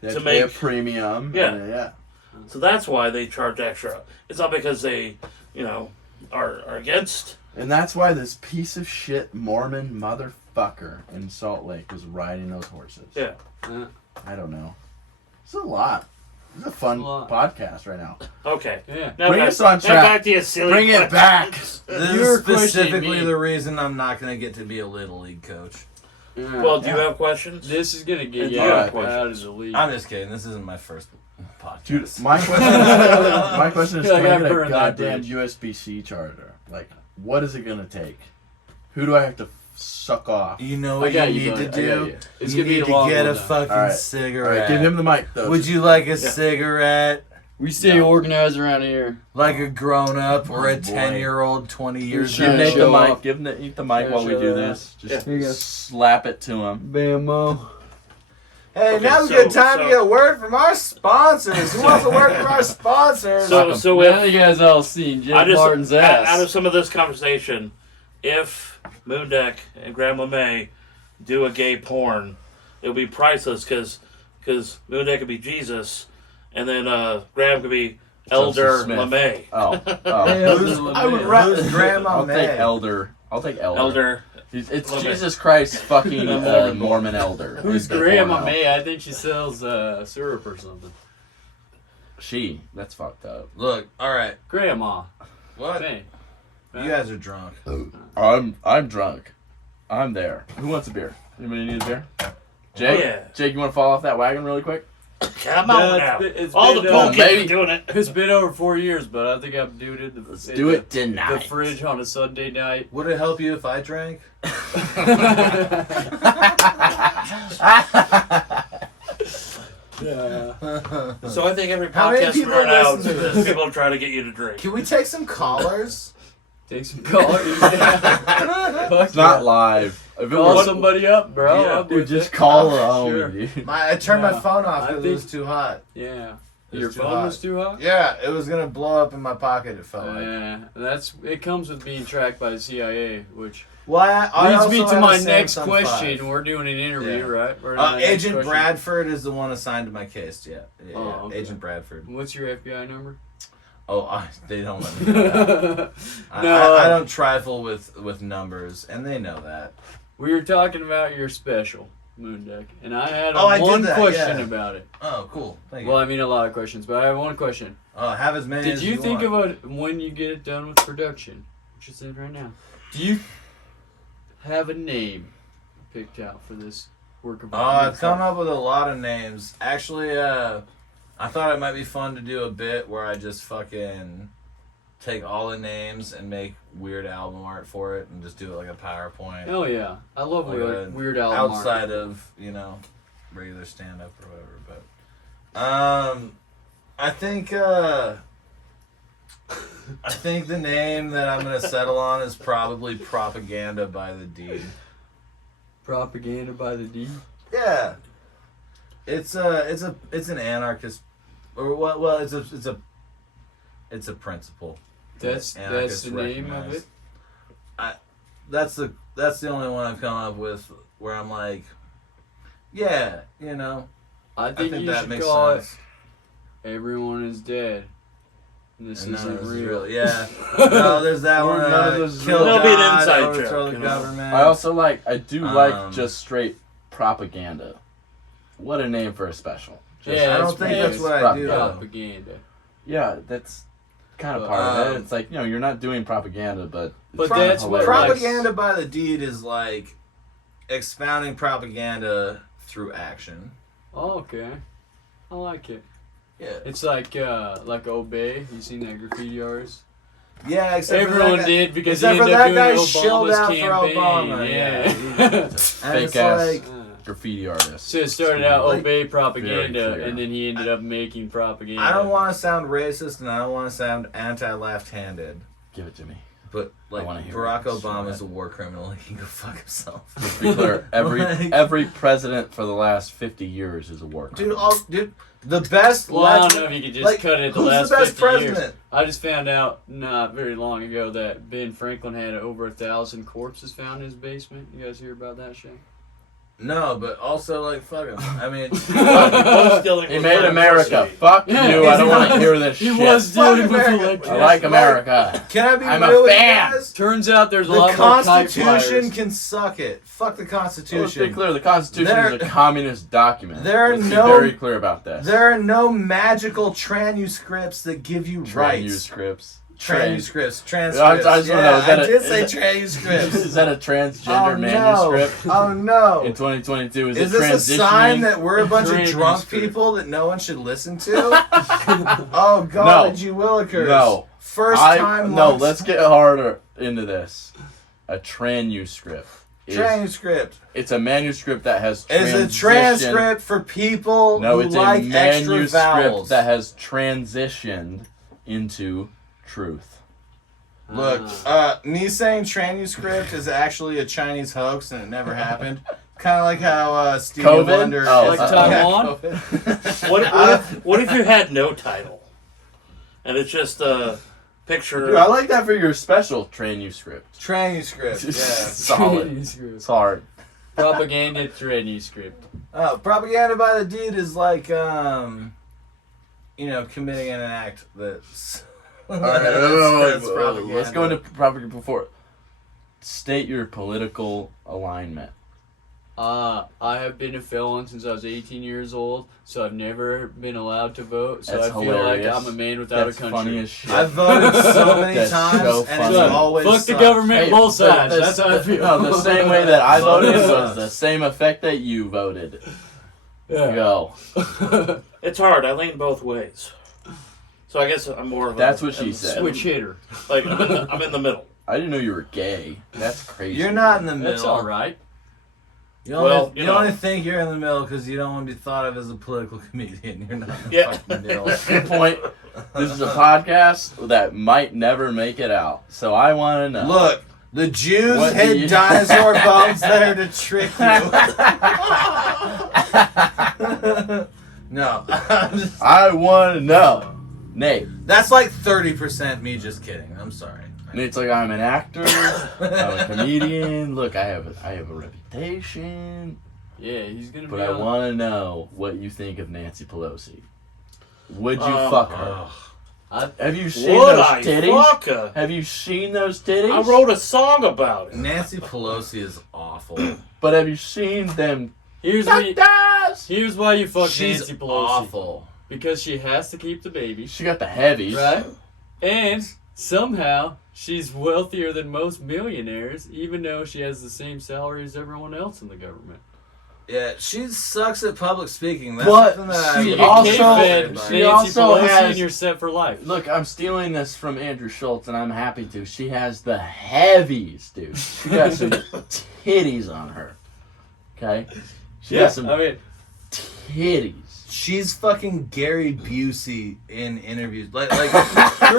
They have To to pay a make- premium. Yeah. Yeah. so that's why they charge extra. It's not because they, are against. And that's why this piece of shit Mormon motherfucker in Salt Lake was riding those horses. Yeah. I don't know. It's a lot. It's a fun It's a lot. podcast right now. Okay. Yeah. Now Bring back, us on now track. back to your silly. Bring it back. questions. This You're is specifically questioning me. the reason I'm not going to get to be a Little League coach. Yeah. Well, do you Yeah. have questions? This is gonna get And you you out have of the league. I'm just kidding. This isn't my first podcast. Dude, my question is Feel like can I I get a burned that goddamn bridge. USB-C charger? Like, what is it going to take? Who do I have to suck off? You know I what got you you, need to buddy. I got do? you. It's You gonna be need a to long get one, a though. fucking All right. All cigarette. right, give him the mic, though. Would you like a cigarette? We stay No. organized around here. Like a grown up or a Oh, boy. 10-year-old 20 years Sure. Give Nate the Show mic. off. Give Nate the mic Yeah, while we show do off. this. Just Here you go. slap it to him. Bammo. Hey, Okay, now's a so- good time so- to get a word from our sponsors. Who wants a word from our sponsors? So Now if you guys all seen Jake Martin's ass. out of some of this conversation, if Moondeck and Grandma May do a gay porn, it'll be priceless because Moondeck could be Jesus, and then Graham could be Elder Smith. LeMay. Oh. Hey, Oh. who's, I would who's Grandma I'll May? take Elder. I'll take Elder. Elder. It's LeMay. Jesus Christ fucking Mormon. Mormon Elder. Who's is the Grandma porno. May? I think she sells syrup or something. That's fucked up. Look, all right. Grandma What? May. You guys are drunk. I'm drunk. I'm there. Who wants a beer? Anybody need a beer? Jake? Oh, yeah. Jake, you want to fall off that wagon really quick? Come on now. It's All the been, cool kids maybe. are doing it. It's been over 4 years, but I think I'm doing it. Let's do it The tonight. fridge on a Sunday night. Would it help you if I drank? Yeah. So I think every How many podcast people we run out, listen to this? people try to get you to drink. Can we take some callers? Take some callers. Fuck It's not live. If it Call was, somebody up, bro. yeah, I'm dude, with just it. call her Sure. home, dude. I turned my Yeah. phone off I because it think- was too hot. Yeah. It Your was too phone hot. was too hot? Yeah, it was gonna blow up in my pocket. It felt like. Yeah. It comes with being tracked by the CIA, which Well, I leads also me to have my a next Samsung question. 5. We're doing an interview, Yeah. right? We're doing the next Agent question. Bradford is the one assigned to my case. Yeah, Oh, okay. Agent Bradford. What's your FBI number? Oh, they don't let me know that. No. I don't trifle with numbers, and they know that. We were talking about your special, Moon Deck, and I had Oh, I did one that, question yeah. about it. Oh, cool. Thank you. Well, I mean a lot of questions, but I have one question. Have as many Did as you think want. of it when you get it done with production, which is in right now? Do you have a name picked out for this work of art? I've come up with a lot of names. Actually, I thought it might be fun to do a bit where I just fucking take all the names and make weird album art for it and just do it like a PowerPoint. Oh yeah, I love Like weird album outside art. of, regular stand up or whatever, but I think the name that I'm gonna settle on is probably Propaganda by the Deed. Propaganda by the D. Yeah. It's an anarchist or what well it's a principle. That's Anarchists the name of recognize. it. That's the only one I've come up with where I'm like, yeah, I think you that should makes call sense. it "Everyone is Dead." This And none isn't of this is real. Yeah. No, there's that Or one. none of this is Kill real. That'll be an God, inside overthrow joke, the you know. government. I also like Um, just straight propaganda. What a name for a special. Just- Yeah, I don't it's think weird. that's what I do. though. Propaganda. Yeah, that's kind of part of it. Um, It's like, you're not doing propaganda, but But it's that's what, hilarious. Propaganda by the Deed is like expounding propaganda through action. Oh, okay. I like it. Yeah. It's like Obey. You seen that graffiti artist? Yeah, except Everyone for that guy, did because he except for ended up that doing guy Obama's shilled out for campaign. Obama. Yeah. And Fake it's ass. like, graffiti artist. So it started out Like, Obey very propaganda, clear. and then he ended up making propaganda. I don't want to sound racist and I don't want to sound anti-left-handed, Give it to me. but wanna like hear Barack it. Show Obama's it. a war criminal. He can go fuck himself. Let's be clear. Like- Every president for the last 50 years is a war criminal. Dude, the best. Well, I don't know if you could just like, cut it at the who's last the best 50 years. president? I just found out not very long ago that Ben Franklin had over 1,000 corpses found in his basement. You guys hear about that shit? No, but also like fuck him. I mean, He made America. Fuck you. Yeah, I don't want to hear this He shit. was Fuck dealing with America. electricity. I like America. can I be I'm a real with you fan. guys? Turns out there's a The lot more kite Constitution flyers. can suck it. Fuck the Let's be Constitution. clear. The Constitution There- is a communist document. there are Let's be no- very clear about that. There are no magical transcripts that give you rights. Transcripts. Transcripts. I just Transcripts. wanna know, Yeah, is that I a- did say is transcripts. Is that a transgender Oh manuscript? no! Oh no! In 2022, is Is it this a transitioning? sign that we're a bunch of drunk Transcript. people that no one should listen to? Oh God, No. you willikers! No. First time. No, once- let's get harder into this. A transcript. Transcript It's a manuscript that has is a transitioned- transcript for people No, who it's like a extra manuscript vowels. that has transitioned into truth. Look, me saying transcript is actually a Chinese hoax and it never happened. Kind of like how Stevie COVID? Wonder. Oh, Like Taiwan? What if you had no title, and it's just a picture? Dude, I like that for your special transcript. Transcript, yeah. Solid. Transcript. It's hard. Propaganda transcript. Propaganda by the Deed is like, committing an act that's. All right, that's let's propaganda. go into propaganda before. State your political alignment. I have been a felon since I was 18 years old, so I've never been allowed to vote. So That's I feel hilarious. like I'm a man without That's a country. funny as shit. I've voted so many That's times, so and funny. it's always Fuck the sucked. government, Hey, both sides. the- That's how I feel. No, the same way that I voted was Sucks. the same effect that you voted. Yeah. Go. It's hard. I lean both ways. So I guess I'm more of That's a... what she said. Switch hitter. Like, I'm in the middle. I didn't know you were gay. That's crazy. You're not in the middle. That's all right. You only, Well, you you know. only think you're in the middle because you don't want to be thought of as a political comedian. You're not in the Yeah. fucking middle. Good point. This is a podcast that might never make it out. So I want to know. Look, the Jews What do hid you- dinosaur bones there to trick you. No. I want to know. Nate. That's like 30% me just kidding. I'm sorry. Nate's like, I'm an actor. I'm a comedian. Look, I have a reputation. Yeah, he's gonna But be I on. want to know what you think of Nancy Pelosi. Would you Um, fuck her? Have you seen Would those I titties? fuck her? Have you seen those titties? I wrote a song about it. Nancy Pelosi is awful. But have you seen them? Here's why you fuck She's Nancy Pelosi. awful. Because she has to keep the baby, She got the heavies. right? And somehow she's wealthier than most millionaires, even though she has the same salary as everyone else in the government. Yeah, she sucks at public speaking. That's But something that I she You really also- can't appreciate fed about she her. Nancy also Pelosi has- and you're set for life. Look, I'm stealing this from Andrew Schultz, and I'm happy to. She has the heavies, dude. She got some titties on her. Okay? She got some I mean, titties. She's fucking Gary Busey in interviews. Like for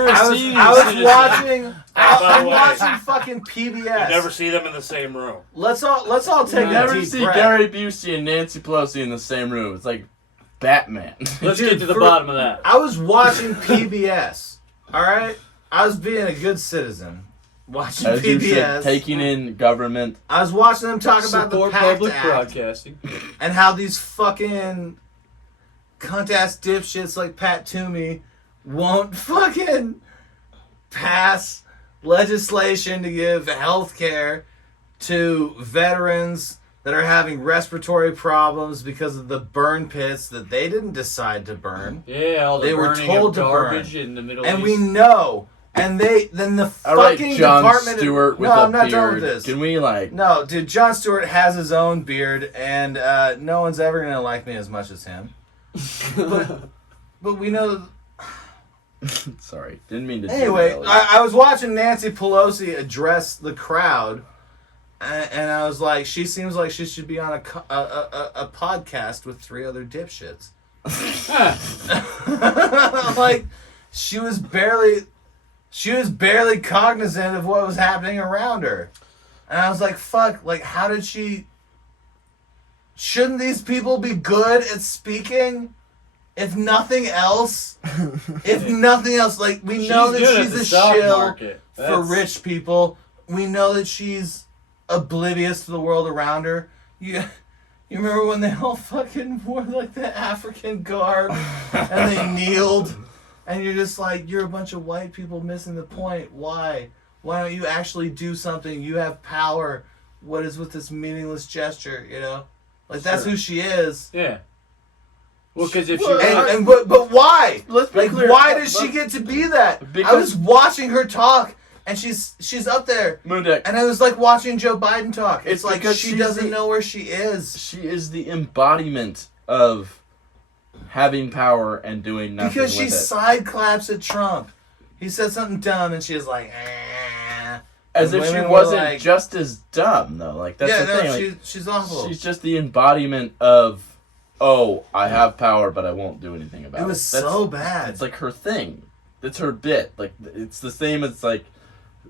a I senior was citizen- watching. By the I'm way, watching fucking PBS. You never see them in the same room. Let's all take You a never deep see breath. Gary Busey and Nancy Pelosi in the same room. It's like Batman. Let's Dude, get to the for- bottom of that. I was watching PBS. All right, I was being a good citizen. Watching As you should, PBS. taking in government. I was watching them talk about the Support PACT public Act broadcasting. and how these fucking cunt-ass dipshits like Pat Toomey won't fucking pass legislation to give health care to veterans that are having respiratory problems because of the burn pits that they didn't decide to burn. Yeah, all the They were burning told of to garbage burn. in the Middle And East. we know. And then the All right, fucking Jon Department Stewart of... with No, a I'm not beard. done with this. Can we like? No, dude, Jon Stewart has his own beard, and no one's ever going to like me as much as him. But we know... Sorry, didn't mean to. Anyway, derail you. I was watching Nancy Pelosi address the crowd, and I was like, she seems like she should be on a podcast with 3 other dipshits. Like, she was barely cognizant of what was happening around her. And I was like, fuck, like, how did she... Shouldn't these people be good at speaking? If nothing else, like, we know that good at she's the a stock shill market. for That's- rich people. We know that she's oblivious to the world around her. You remember when they all fucking wore, like, the African garb and they kneeled? And you're just like, you're a bunch of white people missing the point. Why? Why don't you actually do something? You have power. What is with this meaningless gesture, you know? Like, that's Sure. who she is. Yeah. Well, because if Well, you... But why? Let's be Like, clear. why does she get to be that? I Because- was watching her talk, and she's up there, Moondeck? and I was like watching Joe Biden talk. It's It's like because she she's doesn't the- know where she is. She is the embodiment of having power and doing nothing Because she with it. side claps at Trump. He said something dumb, and she was like, eh. As And if she women were wasn't like- just as dumb, though. Like that's yeah, the no, thing. Like, she's awful. she's just the embodiment of, oh, I have power, but I won't do anything about it. It was That's- so bad. It's like her thing. It's her bit. Like it's the same as like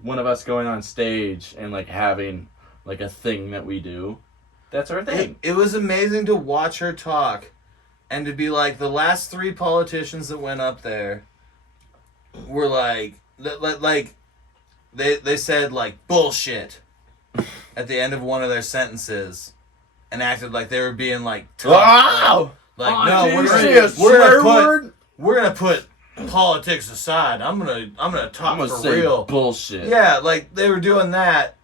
one of us going on stage and like having like a thing that we do. That's our thing. It was amazing to watch her talk, and to be like, the last 3 politicians that went up there were like they said like bullshit at the end of one of their sentences, and acted like they were being like tough. Wow! Like Oh, no, did we're you gonna, see a we're swear gonna put word? we're gonna put politics aside. I'm gonna talk I'm gonna for say real. bullshit. Yeah, like they were doing that.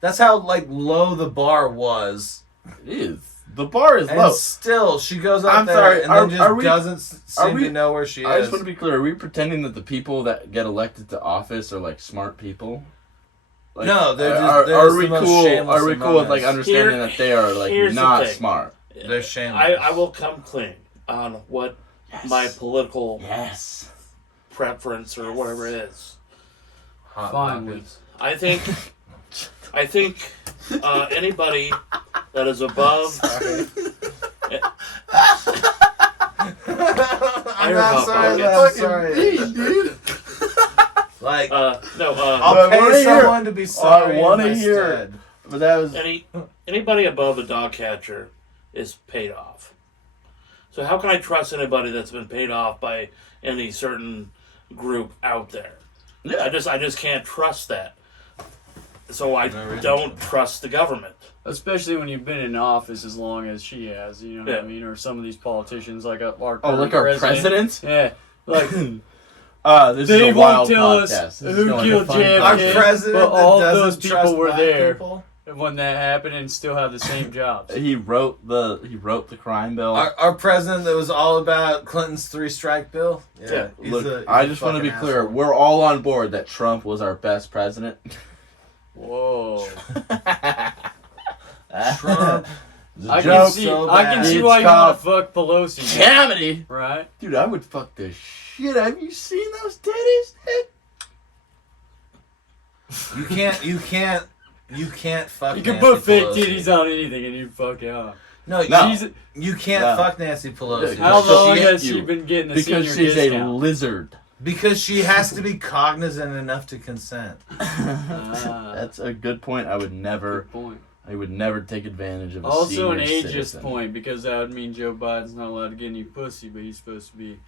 That's how like low the bar was. It is. The bar is And low. still, she goes up I'm there sorry, and then just are we- doesn't seem we- to know where she I is. just want to be clear. Are we pretending that the people that get elected to office are like smart people? Like, No, they're just- are, they're are just we the most cool? shameless Are we cool with like among us. understanding that they are like Here's the not thing. smart? They're shameless. I will come clean on what Yes. my political Yes. preference or whatever it is. Hot Fine pockets. I think anybody that is above. I'm not Hot sorry, Pockets. I'm sorry. dude. Like, No. I'll I wanna pay hear- someone to be sorry. I wanna in my hear- stead. But that was Anybody above a dog catcher is paid off. So how can I trust anybody that's been paid off by any certain group out there? yeah. I just can't trust that. So I No reason don't trust the government. Especially when you've been in office as long as she has, you know what I Yeah. mean? Or some of these politicians, like our Oh, like our president? Yeah, like This they is a won't wild tell podcast. us This is who going like a killed fun JFK. Our podcast. president but all that those doesn't people trust were black there. people. when that happened and still have the same jobs. He wrote the crime bill. Our president that was all about Clinton's 3-strike bill. Yeah. he's Look, a I just want to be fucking clear. asshole. We're all on board that Trump was our best president. Whoa. Trump. It's a I joke. can see. so I can bad. see It's why you want called to fuck Pelosi, Comedy. right? Dude, I would fuck the shit. Have you seen those titties? You can't fuck. You can Nancy put fake Pelosi. titties on anything and you fuck out. No, No. She's, you can't No. fuck Nancy Pelosi. how Because long she has hit she you. been getting the Because senior she's a discount? lizard. Because she has to be cognizant enough to consent. Ah, That's a good point. I would never good point. take advantage of a Also an senior ageist citizen. point, because that would mean Joe Biden's not allowed to get any pussy, but he's supposed to be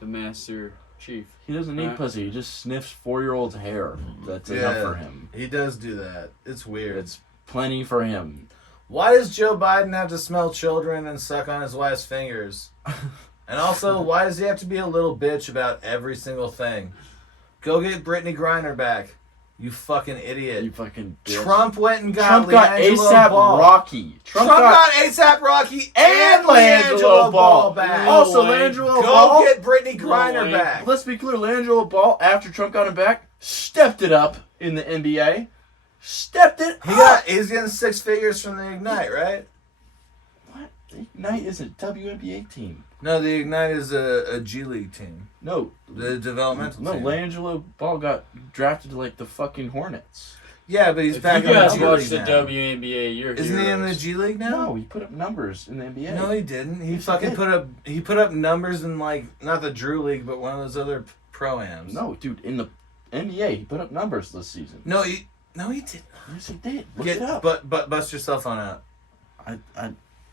the master chief. He doesn't need Right. pussy. He just sniffs 4-year-old's hair. That's enough Yeah. for him. He does do that. It's weird. It's plenty for him. Why does Joe Biden have to smell children and suck on his wife's fingers? And also, why does he have to be a little bitch about every single thing? Go get Brittany Griner back. You fucking idiot. You fucking bitch. Trump went and got Trump got LiAngelo ASAP Ball. Rocky. Trump got ASAP Rocky and LiAngelo Ball back. Also, way. LiAngelo Go Ball. get Brittany Griner way. back. Let's be clear. LiAngelo Ball, after Trump got him back, stepped it up in the NBA. Stepped it up. He's getting 6 figures from the Ignite, right? What? The Ignite is a WNBA team. No, the Ignite is a G League team. No. The developmental No, team. LiAngelo Ball got drafted to like the fucking Hornets. Yeah, but he's If back you in the guys G watch League the now. WNBA, you're Isn't he in the heroes. G League now? No, he put up numbers in the NBA. No, he didn't. He Yes, he fucking did. put up numbers in like not the Drew League, but one of those other pro-ams. No, dude, in the NBA, he put up numbers this season. No, he didn't. Yes, he did. Look it up. But bust your cell phone out.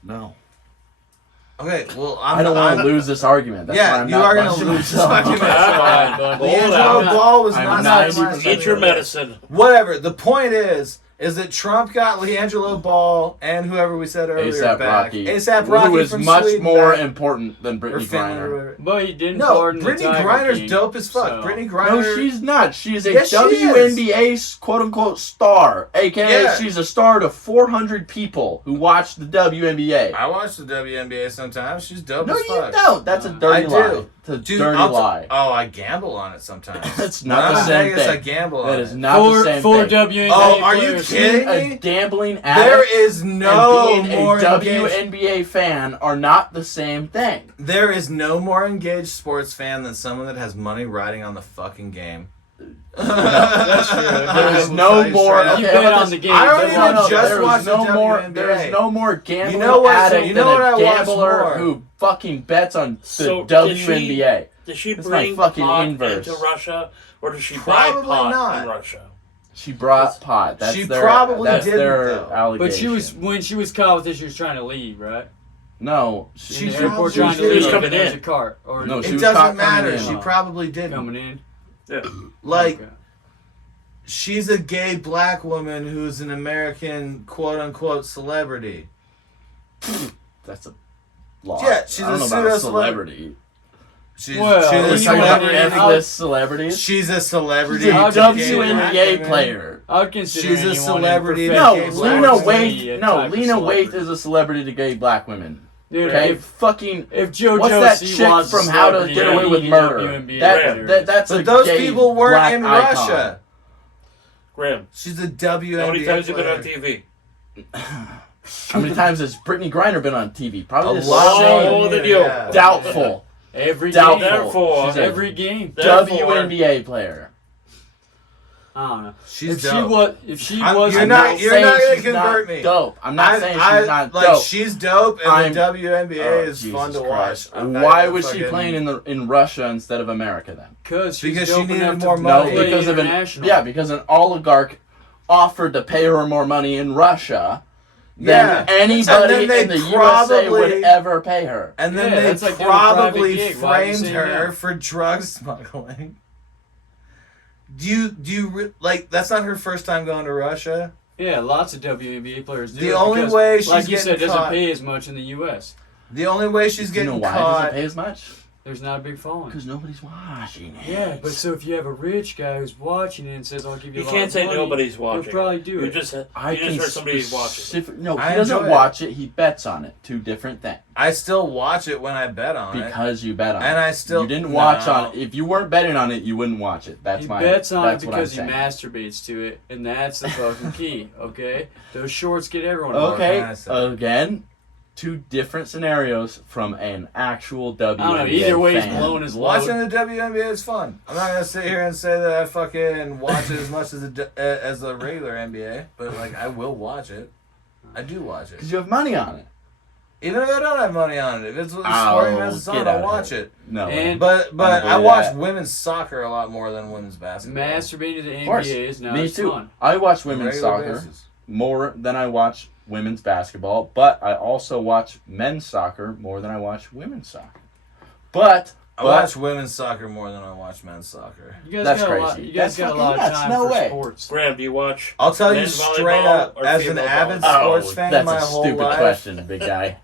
No. Okay, well I don't want to lose this argument. That's Yeah, why I'm you not are gonna busting lose this myself. argument. Fine, but hold LiAngelo out. Ball was I'm not 90% Eat your medicine. Whatever. The point is that Trump got LiAngelo Ball and whoever we said earlier ASAP back. Rocky. ASAP Rocky who is from much Sweden more back. important than Or Brittany Finland or Griner. But whatever. he didn't No, pardon Brittany the Tiger Griner's King, dope as fuck. so- Brittany Griner. No, she's not. She is a Yes, she WNBA quote unquote star. AKA Yeah. she's a star to 400 people who watch the WNBA. I watch the WNBA sometimes. She's dope No, as you fuck. don't. That's a I dirty do. lie. It's a Dude, dirty I'll lie. I gamble on it sometimes. That's When not I'm the in same Vegas, thing. I gamble on That is it. not the same for thing. WNBA Oh, are you players. kidding Being a me? gambling There addict is no and being more a engaged. WNBA fan are not the same thing. There is no more engaged sports fan than someone that has money riding on the fucking game. That's true. There is I will no tell you more. straight up. You okay, bet how about on this? the game. I don't but even why not? just there watch is the no more. WNBA. There is no more gambling You know what? addict You know than what I a watch gambler more? who fucking bets on the So, WNBA. Did she That's my bring fucking pot inverse. into Russia, or did she buy Probably pot not. in Russia? She brought pot. That's She their, probably that's didn't, their though. allegation. But she was when she was caught with this, she was trying to leave, right? no. She In the probably airport trying to did. leave. She was coming There's in. a cart or No, she It was doesn't caught coming matter. in. She probably didn't. coming in. Yeah. Like, Okay. she's a gay black woman who's an American quote unquote celebrity. That's a law. Yeah, she's I don't a know about a pseudo-celebrity. celebrity. She's Well, a We're you talking know about what, celebrity. F-list celebrities. She's a celebrity. She's a I'll to gay WNBA black women. player. I would consider She's a anyone in celebrity to professional No, gay sports Lena black to be Waithe. a No, type of Lena Waithe celebrity. is a celebrity to gay black women. Dude, Okay, if fucking. JoJo What's that Siwa chick was a from How to celebrity, Get Away he'd with be Murder? WNBA That's a But those gay people weren't black in icon. Russia. Graham, She's a how WNBA many times you been player. on TV? How many times has Brittany Griner been on TV? Probably A the lot same. more than you. Yeah. Doubtful. Every Doubtful. game. Therefore, She's a Every game. Therefore- WNBA player. I don't know. She's If dope. she I'm- was, you're I'm not saying gonna she's convert not me. dope. I'm not saying she's not like dope. she's dope, and I'm- the WNBA Oh, is fun Jesus to Christ. watch. I'm not Why gonna was she fucking- playing in Russia instead of America then? because Because she dope needed enough more to money. No, play because of international. because an oligarch offered to pay her more money in Russia Yeah. than anybody And then in they the USA would probably- ever pay her. And then Yeah, they that's like doing a private probably gig. Why are you framed saying her that? for drug smuggling. Like that's not her first time going to Russia? Yeah, lots of WNBA players do. The it only because, way she's like you said, getting doesn't caught- pay as much in the U.S. The only way she's Do you getting know why it caught. doesn't pay as much? There's not a big following. Because nobody's watching it. Yeah, but so if you have a rich guy who's watching it and says, "I'll give you," You a lot can't of say money," nobody's watching. He'll probably do You it. just I you can just heard somebody's watching. No, I he doesn't enjoy it. watch it. He bets on it. Two different things. I still watch it when I bet on it. Because you bet on it. And I still You didn't watch No. on it. If you weren't betting on it, you wouldn't watch it. That's He my. bets on it that's what I'm because he saying. masturbates to it, and that's the fucking key. Okay, those shorts get everyone. Okay, can I say? again, two different scenarios from an actual WNBA I don't know. Either way, he's fan. blown his Watching load. the WNBA is fun. I'm not gonna sit here and say that I fucking watch it as much as the regular NBA, but like I will watch it. I do watch it, Because you have money on it. even if I don't have money on it. If it's sporting Oh, events, it's get on, out I'll of watch here. it. No. And- But I I believe watch that. women's soccer a lot more than women's basketball. Masturbating to the Of course. NBA is now Me it's too. fun. I watch On a women's regular soccer basis. more than I watch women's basketball, but I also watch men's soccer more than I watch women's soccer. But I watch women's soccer more than I watch men's soccer. You guys That's got a lot. crazy. You guys That's got a fucking lot of nuts. time No for way. sports. Graham, do you watch? I'll tell you men's straight volleyball up, or as an female avid volleyball? sports fan that's my a whole stupid life. question, big guy.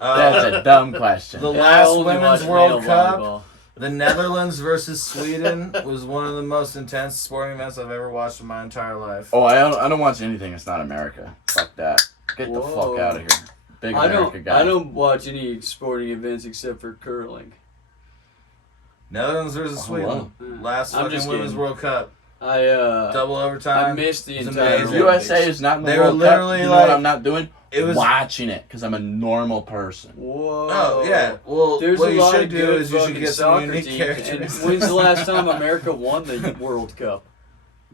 That's a dumb question. The Yeah, I last only Women's watch World male Cup, volleyball. the Netherlands versus Sweden, was one of the most intense sporting events I've ever watched in my entire life. Oh, I don't watch anything that's not America. Fuck that. Get the Whoa. fuck out of here. Big I America don't. guy. I don't watch any sporting events except for curling. Netherlands versus Oh, Sweden. wow. Last I'm fucking just Women's kidding. World Cup. I Double I overtime. missed the It's entire. amazing. USA is not in the They were World literally Cup. You know like- what I'm not doing? It was watching it because I'm a normal person. Whoa. Oh yeah. Well, There's what a you lot should of do good is you should fucking get some soccer unique teams. And characteristics. when's the last time America won the World Cup?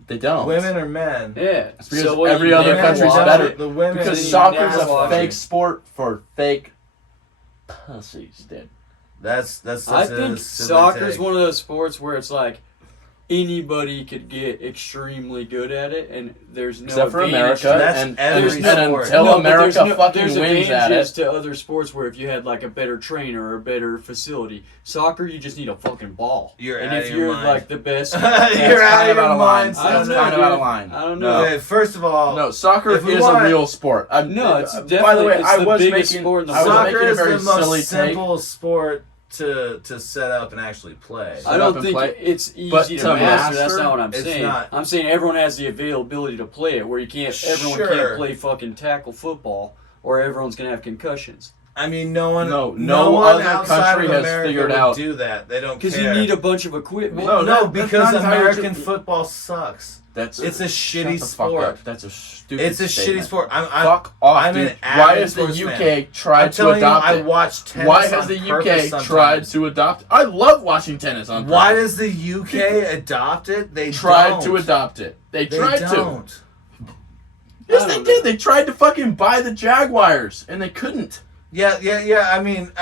They don't. Women or men? Yeah. It's because So what, every you other never country's watch better. it? The women. Because you soccer's never a watch fake it. sport for fake pussies, dude. That's such I a think silly soccer's take. one of those sports where it's like anybody could get extremely good at it, and there's no Except for advantage America, to it. That's and, every and, sport. until No, but America there's fucking there's wins at advantages it. to other sports where if you had like a better trainer or a better facility, soccer you just need a fucking ball. You're and out if of your you're mind. like the best, You're That's out kind of of your out of line. mind. I That's don't know, kind of out of dude. line. I don't No. know. Okay, first of all, No, soccer If we is want- a real sport. No, it's by the definitely- way, it's I the was biggest making, sport in the I was world. soccer making a is very the most silly take. simple sport to set up and actually play. I up don't and think play. it's easy But to to master. That's master, not what I'm it's saying. not. I'm saying everyone has the availability to play it. Where you can't, everyone Sure. can't play fucking tackle football, or everyone's gonna have concussions. I mean, no one No one other outside country of has America figured would out- do that. They don't care. Because you need a bunch of equipment. No, No, that's because not entirely American true. football sucks. That's It's a shut shitty the fuck sport. up. That's a stupid. It's a statement. shitty sport. Fuck off, I'm dude. an Why avid has the sports UK fan. tried I'm to telling you, adopt I it? watch tennis Why has on the purpose UK sometimes. tried to adopt? I love watching tennis on. Why purpose. does the UK adopt it? They tried don't. to adopt it? They They tried to. don't. Yes, I they don't did. know. They tried to fucking buy the Jaguars, and they couldn't. Yeah. I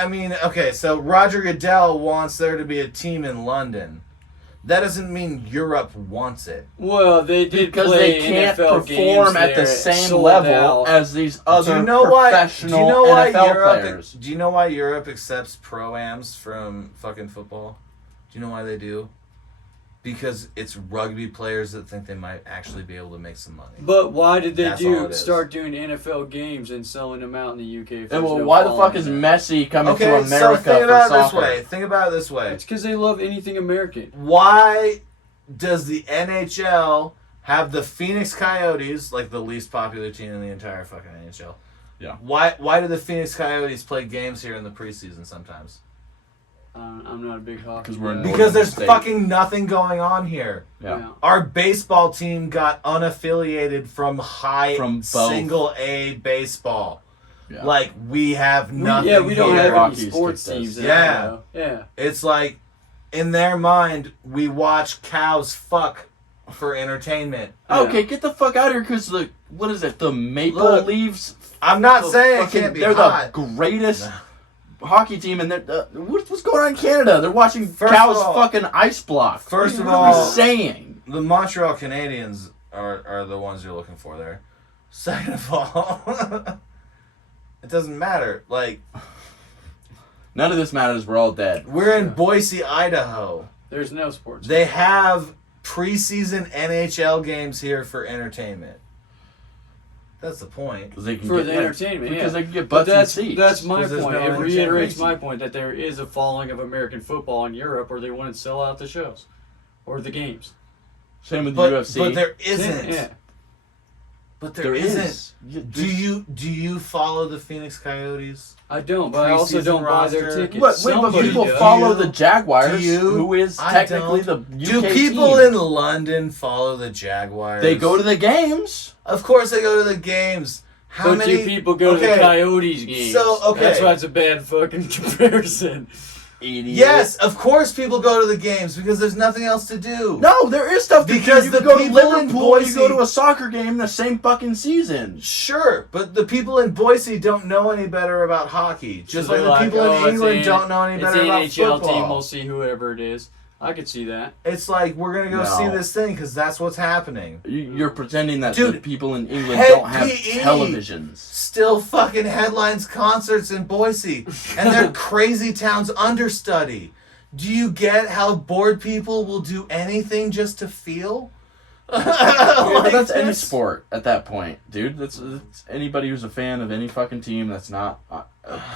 mean, okay. So Roger Goodell wants there to be a team in London. That doesn't mean Europe wants it. Well, they did Because play they can't NFL perform games at the there, same sold level out. as these other Do you know why? professional Do you know why NFL Europe? players. Do you know why Europe accepts pro-ams from fucking football? Do you know why they do? Because it's rugby players that think they might actually be able to make some money. But why did they That's all it is. start doing NFL games and selling them out in the UK? If And there's no why the fuck following is there? Messi coming Okay, to America so think about for it this soccer? way. Think about it this way. It's because they love anything American. Why does the NHL have the Phoenix Coyotes, like the least popular team in the entire fucking NHL? Yeah. Why do the Phoenix Coyotes play games here in the preseason sometimes? I'm not a big hockey 'Cause we're in guy. Northern Because there's State. fucking nothing going on here. Yeah. Our baseball team got unaffiliated from From both. single A baseball. Yeah. Like we have nothing. We don't here. have any Rockies sports kicked us. teams. Yeah. Yeah. It's like, in their mind, we watch cows fuck for entertainment. Okay, get the fuck out of here, because what is it? The Maple Look, Leafs. I'm not the saying it fucking- can't be they're hot. the greatest hockey team, and they're what's going on in Canada? They're watching First cows of all- fucking ice block. First of What are you all- saying? The Montreal Canadiens are the ones you're looking for there. Second of all, it doesn't matter. Like, None of this matters. We're all dead. we're in Boise, Idaho. There's no sports. They have preseason NHL games here for entertainment. That's the point. 'Cause they can For get, the yeah, entertainment, because yeah. they can get But butts and seats. that's my Because there's point. no It reiterates entertainment. my point that there is a following of American football in Europe, or they want to sell out the shows or the games. Same with But, the UFC. but there isn't. Yeah. But there isn't. is. Do you follow the Phoenix Coyotes? I don't, but I also Preseason don't buy their roster. tickets. But Somebody people does. follow Do you? the Jaguars, Do you? who is I technically don't. the Do UK people team. in London follow the Jaguars? They go to the games. Of course they go to the games. How But many do people go to the Coyotes games? So, okay. That's why it's a bad fucking comparison. Idiot. Yes, of course people go to the games because there's nothing else to do. No, there is stuff to Because do. You the can go to people in Liverpool, you Boise- go to a soccer game the same fucking season. Sure, but the people in Boise don't know any better about hockey. Just So like they're the people "Oh, in it's England an- don't know any better it's about an NHL football. team. We'll see whoever it is. I could see that. It's like we're gonna go No. see this thing because that's what's happening. You're pretending that Dude, the people in England head don't have PE. televisions. Still fucking headlines concerts in Boise, and they're Crazy Town's understudy. Do you get how bored people will do anything just to feel? Well, that's any this? sport at that point, dude. That's anybody who's a fan of any fucking team that's not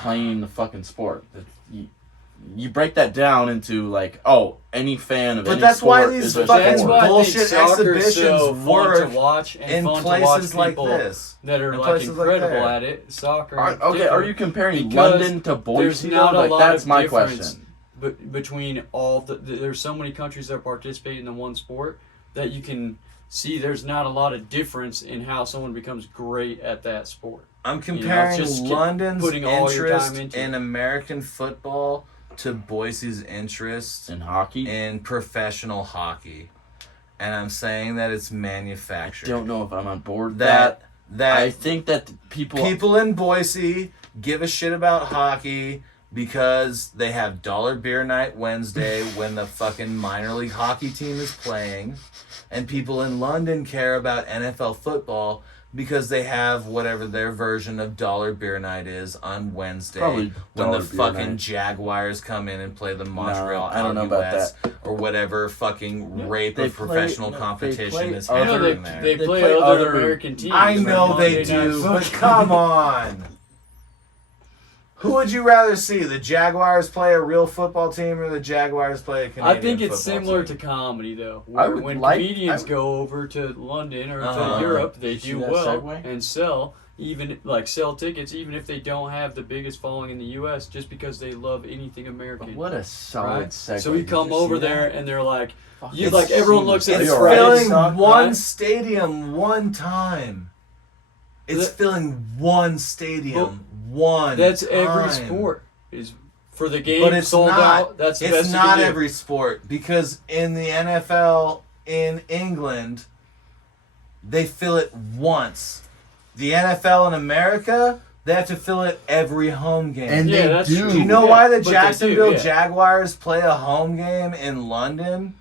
playing the fucking sport. You break that down into like, oh, any fan of But any that's why sport these is a fucking That's sport. why I think bullshit soccer is so exhibitions fun work to watch and in fun to places watch like people this. that are In like places like incredible there. at it. Soccer. Okay, are you comparing because London to there's Boise? not though? a Like, lot that's of my difference question. between all there's so many countries that participate in the one sport that you can see there's not a lot of difference in how someone becomes great at that sport. I'm comparing just London's putting all your interest time into in it. American football to Boise's interest In hockey, in professional hockey. And I'm saying that it's I manufactured. don't know if I'm on board with that I think that people in Boise give a shit about hockey because they have dollar beer night Wednesday when the fucking minor league hockey team is playing, and people in London care about NFL football because they have whatever their version of dollar beer night is on Wednesday Probably when the dollar beer fucking night. Jaguars come in and play the Montreal I don't know about Alouettes or whatever fucking rape They of professional play- competition they play is other- happening there. They They play play other other- American teams. I like know they Monday Night do, but Football. come on. Who would you rather see? The Jaguars play a real football team or the Jaguars play a Canadian I think it's football similar team? to comedy, though. I Where would when like- comedians I- go over to London or Uh-huh. to Europe, they Did you do see that well segue? and sell sell tickets, even if they don't have the biggest following in the U.S. just because they love anything American. What a solid Right? segue. So we Did come you over see there that? and they're like, Fuck, you it's like everyone seamless. looks at Are the you alright? credits. filling Right? one stadium one time. It's That- filling one stadium one That's time. every sport. Is for the game But it's sold not. out. That's the It's best you not can do. every sport because in the NFL in England, they fill it once. The NFL in America, they have to fill it every home game. And Yeah, they that's do. true. Do you know Yeah, why the but they do, Jacksonville yeah. Jaguars play a home game in London?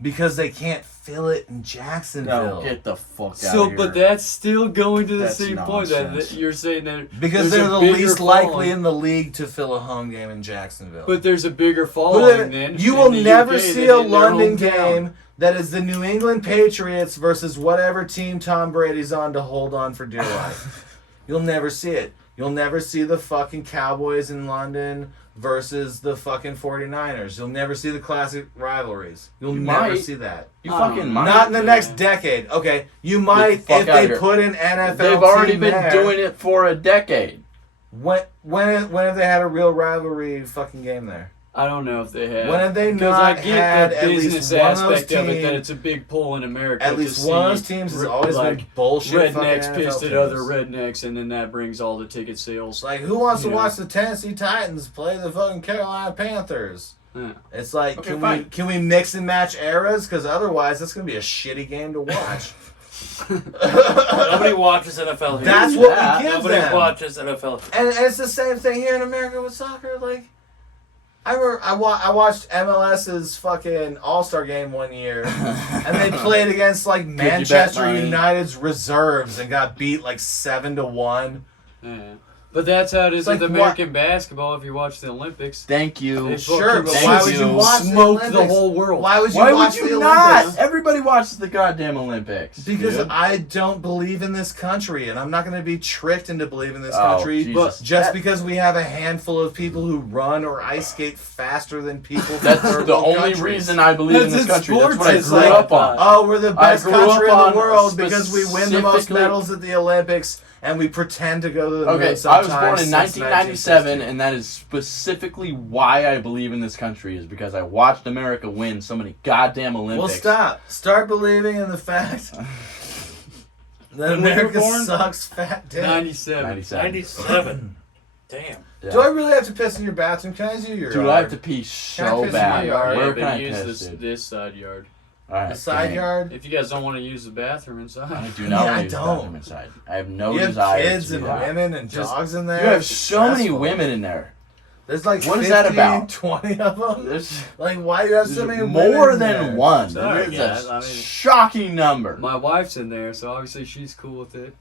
Because they can't fill it in Jacksonville. No, get the fuck out So, of here. but that's still going to the That's same point that nonsense. you're saying that Because there's they're a the bigger least following. likely in the league to fill a home game in Jacksonville. But there's a bigger But following then. you in will the never UK see than a in their London hometown. game that is the New England Patriots versus whatever team Tom Brady's on to hold on for dear life. You'll never see it. You'll never see the fucking Cowboys in London versus the fucking 49ers. You'll never see the classic rivalries. You'll You never might. see that. You I don't fucking know. might. Not in the Yeah. next decade. Okay, you might fuck if outta they here. put an NFL They've already team been there. doing it for a decade. When have they had a real rivalry fucking game there? I don't know if they have. When have they Because not I get had the at least business one of those aspect of it, that teams- it's a big pull in America. At to least one of those see teams has re- always like, been bullshit. rednecks fucking pissed at NFL other teams. rednecks, and then that brings all the ticket sales. It's like, who wants to Yeah. watch the Tennessee Titans play the fucking Carolina Panthers? Yeah. It's like, Okay, fine. can we mix and match eras? Because otherwise, it's gonna be a shitty game to watch. Nobody watches NFL here. That's what Yeah. we give Nobody them. watches NFL. And it's the same thing here in America with soccer. Like, I watched MLS's fucking All-Star game one year, and they played against like you bet Manchester money. United's reserves and got beat like 7-1. Yeah. But that's how it is It's with like American basketball if you watch the Olympics. Thank you. They Sure, but fucking why Thank would you you. watch smoke the the Olympics? whole world. Why would you Why watch would you the not? Olympics? Everybody watches the goddamn Olympics. Because dude. I don't believe in this country, and I'm not going to be tricked into believing this Oh, country Jesus. just That- because we have a handful of people who run or ice skate faster than people from That's third the world only countries. reason I believe in That's this in country. That's sports, what I it's grew like up on. Oh, we're the I best grew country up in on the world because we win the most specifically- medals at the Olympics, and we pretend to go to the moon Okay, I sometimes. was born in since 1997, and that is specifically why I believe in this country, is because I watched America win so many goddamn Olympics. Well, stop. Start believing in the fact that When were you America born? sucks fat dick. 97. 97. 97. Damn. Yeah. Do I really have to piss in your bathroom? Can I use your Dude, yard? I have to pee Can I so piss in bad. your yard? Where Yeah, can but I use piss, this, dude? this side yard. Alright, The side dang. yard? If you guys don't want to use the bathroom inside. I do not Yeah, I want to use the don't. bathroom inside. I have no You have desire kids to do and that. women and Just- dogs in there. You have It's so many stressful. women in there. There's like What 15, is that about? 20 of them. There's, Like, why do you have so there's many more women in than there? one. Sorry, There's guys, a I mean- shocking number. My wife's in there, so obviously she's cool with it.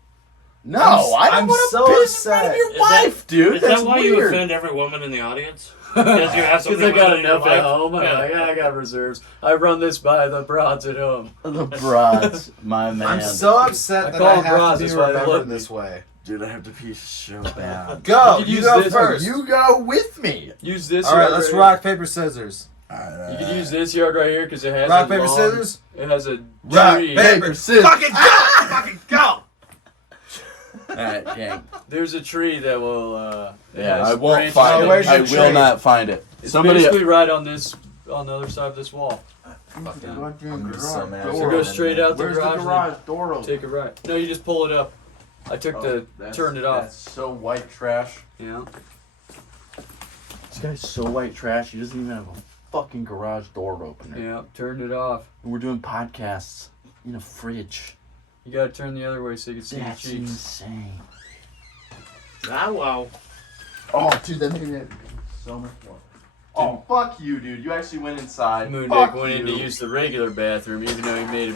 No, I'm I don't want to so piss in front of upset. your Is wife, dude. Is That's that why you weird. offend every woman in the audience? Because you have so Because many I got women in your enough at life? home. I'm Yeah. like, I got reserves. I run this by the broads at home. The broads, my man. I'm so upset I that call I them have bras, to be that's why they remembered love me. this way. Dude, I have to pee so bad. Go. You could You use go this- first. You go with me. Use this All right, yard let's right rock, paper, scissors. here. You can use this yard right here because it has Rock, a paper, long- scissors. It has a Rock, tree. paper, scissors. Fucking go! Fucking go! Alright, gang. There's a tree that will. It Yeah, has I won't branches find Oh, it. where's I your will tree? not find it. It's Somebody. basically right on this, on the other side of this wall. I'm so mad. So go straight out the Where's garage. the garage door and open? Take it right. No, you just pull it up. I took turned it off. That's so white trash. Yeah. This guy's so white trash. He doesn't even have a fucking garage door opener. Yeah. Turned it off. We're doing podcasts in a fridge. You gotta turn the other way so you can see That's the cheeks. insane. Ah, wow. Oh, dude, that made it so much more. Oh, fuck you, dude. You actually went inside. Moondick Fuck went in you. to use the regular bathroom, even though he made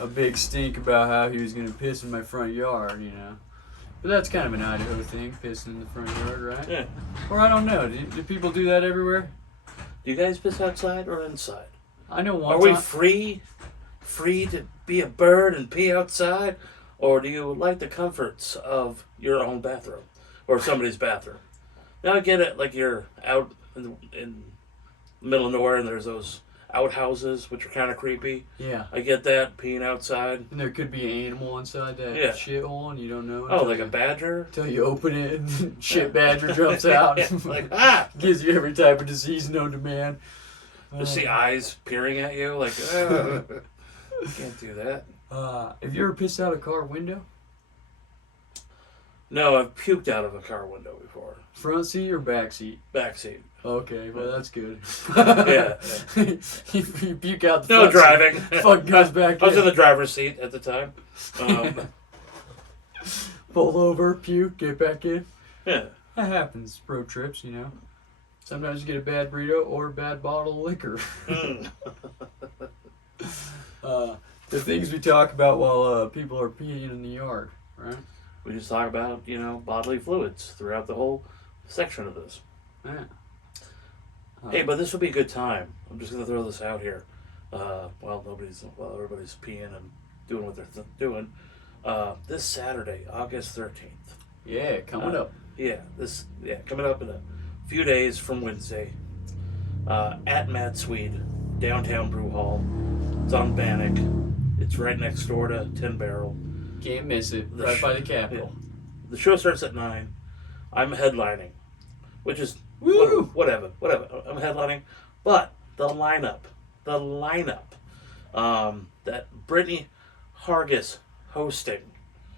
a big stink about how he was gonna piss in my front yard, you know. But that's kind of an Idaho thing, pissing in the front yard, right? Yeah. Or I don't know. Do people do that everywhere? Do you guys piss outside or inside? I know one Are we time. free to be a bird and pee outside? Or do you like the comforts of your own bathroom or somebody's bathroom? Now I get it, like you're out in the middle of nowhere and there's those outhouses, which are kind of creepy. Yeah. I get that, peeing outside. And there could be an animal inside that Yeah. shithole and you don't know. Oh, until like a you- badger? Until you open it and shit badger jumps out. Like, ah! Gives you every type of disease known to man. Just see eyes peering at you, like, can't do that. Have you ever pissed out a car window? No, I've puked out of a car window before. Front seat or back seat? Backseat. Okay, well that's good. Yeah. you puke out the No front driving. seat, fuck goes back I was in. in the driver's seat at the time. Pull over, puke, get back in. Yeah. That happens. Road trips, you know. Sometimes you get a bad burrito or a bad bottle of liquor. Mm. The things we talk about while people are peeing in the yard, right? We just talk about, bodily fluids throughout the whole section of this. Yeah. Hey, but this would be a good time. I'm just going to throw this out here. While everybody's peeing and doing what they're doing. This Saturday, August 13th. Yeah, coming up. Coming up in a few days from Wednesday. At Mad Swede, downtown Brew Hall. It's on Bannock. It's right next door to 10 Barrel. Can't miss it. Right by the Capitol. Yeah. The show starts at 9. I'm headlining, which is Woo! whatever. I'm headlining, but the lineup, that Brittany Hargis hosting,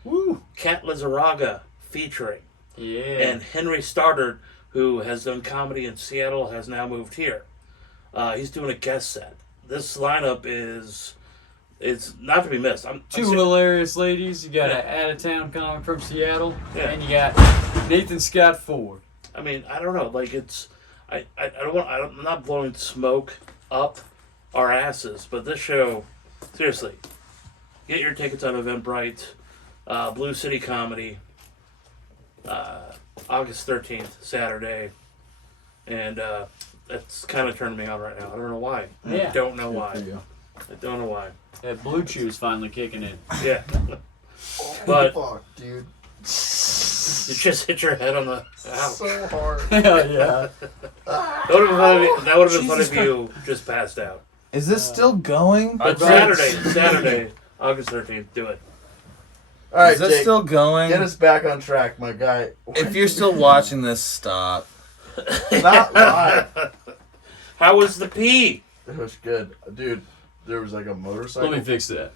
Woo! Kat Lizaraga featuring, Yeah. and Henry Stoddard, who has done comedy in Seattle, has now moved here. He's doing a guest set. This lineup it's not to be missed. Two hilarious ladies. You got an out-of-town comic from Seattle, Yeah. and you got Nathan Scott Ford. I mean, I don't know. Like I'm not blowing smoke up our asses, but this show, seriously, get your tickets on Eventbrite, Blue City Comedy, August 13th, Saturday, and that's kind of turning me on right now. I don't know why. Yeah. I don't know why. There you go. I don't know why. That Blue Chew's finally kicking in. Yeah. But Fuck, dude. you just hit your head on the. Ow. So hard. Hell yeah. That would have been funny if you just passed out. Is this still going? But Saturday, August 13th, do it. All right, Is this Jake, still going? get us back on track, my guy. If you're still watching this, stop. Not live. How was the pee? It was good, dude. There was like a motorcycle. Let me fix that.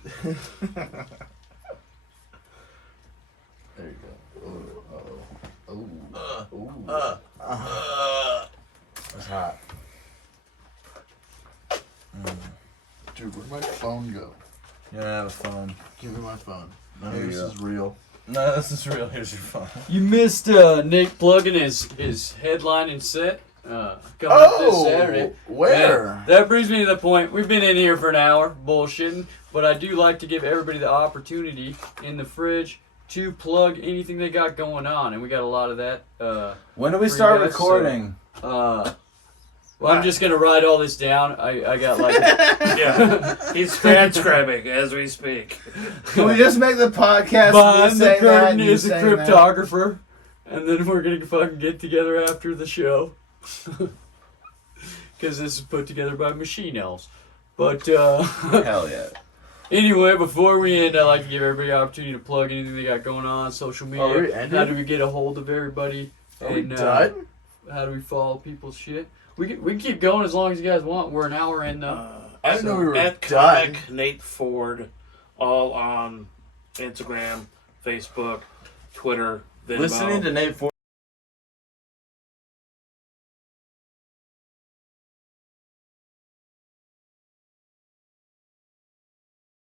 There you go. It's hot. Dude, where'd my phone go? Yeah, have fun. Give me my phone. None Here of you this go. is real. No, this is real. Here's your phone. You missed Nick plugging his headlining set coming up this Saturday. Where? And that brings me to the point. We've been in here for an hour bullshitting, but I do like to give everybody the opportunity in the fridge to plug anything they got going on, and we got a lot of that. When do we For start you guys, recording? Well, I'm just gonna write all this down. I got like Yeah, he's transcribing as we speak. Can we just make the podcast behind me the saying that curtain and you is a saying that? cryptographer, and then we're gonna fucking get together after the show. Because this is put together by machine elves. But Hell yeah. anyway, before we end, I'd like to give everybody an opportunity to plug anything they got going on, social media. Are we ending? How do we get a hold of everybody? Are we And done? how do we follow people's shit? We can keep going as long as you guys want. We're an hour in though. I didn't know we were At done. Comic Nate Ford, all on Instagram, Facebook, Twitter, Venmo. Listening to Nate Ford.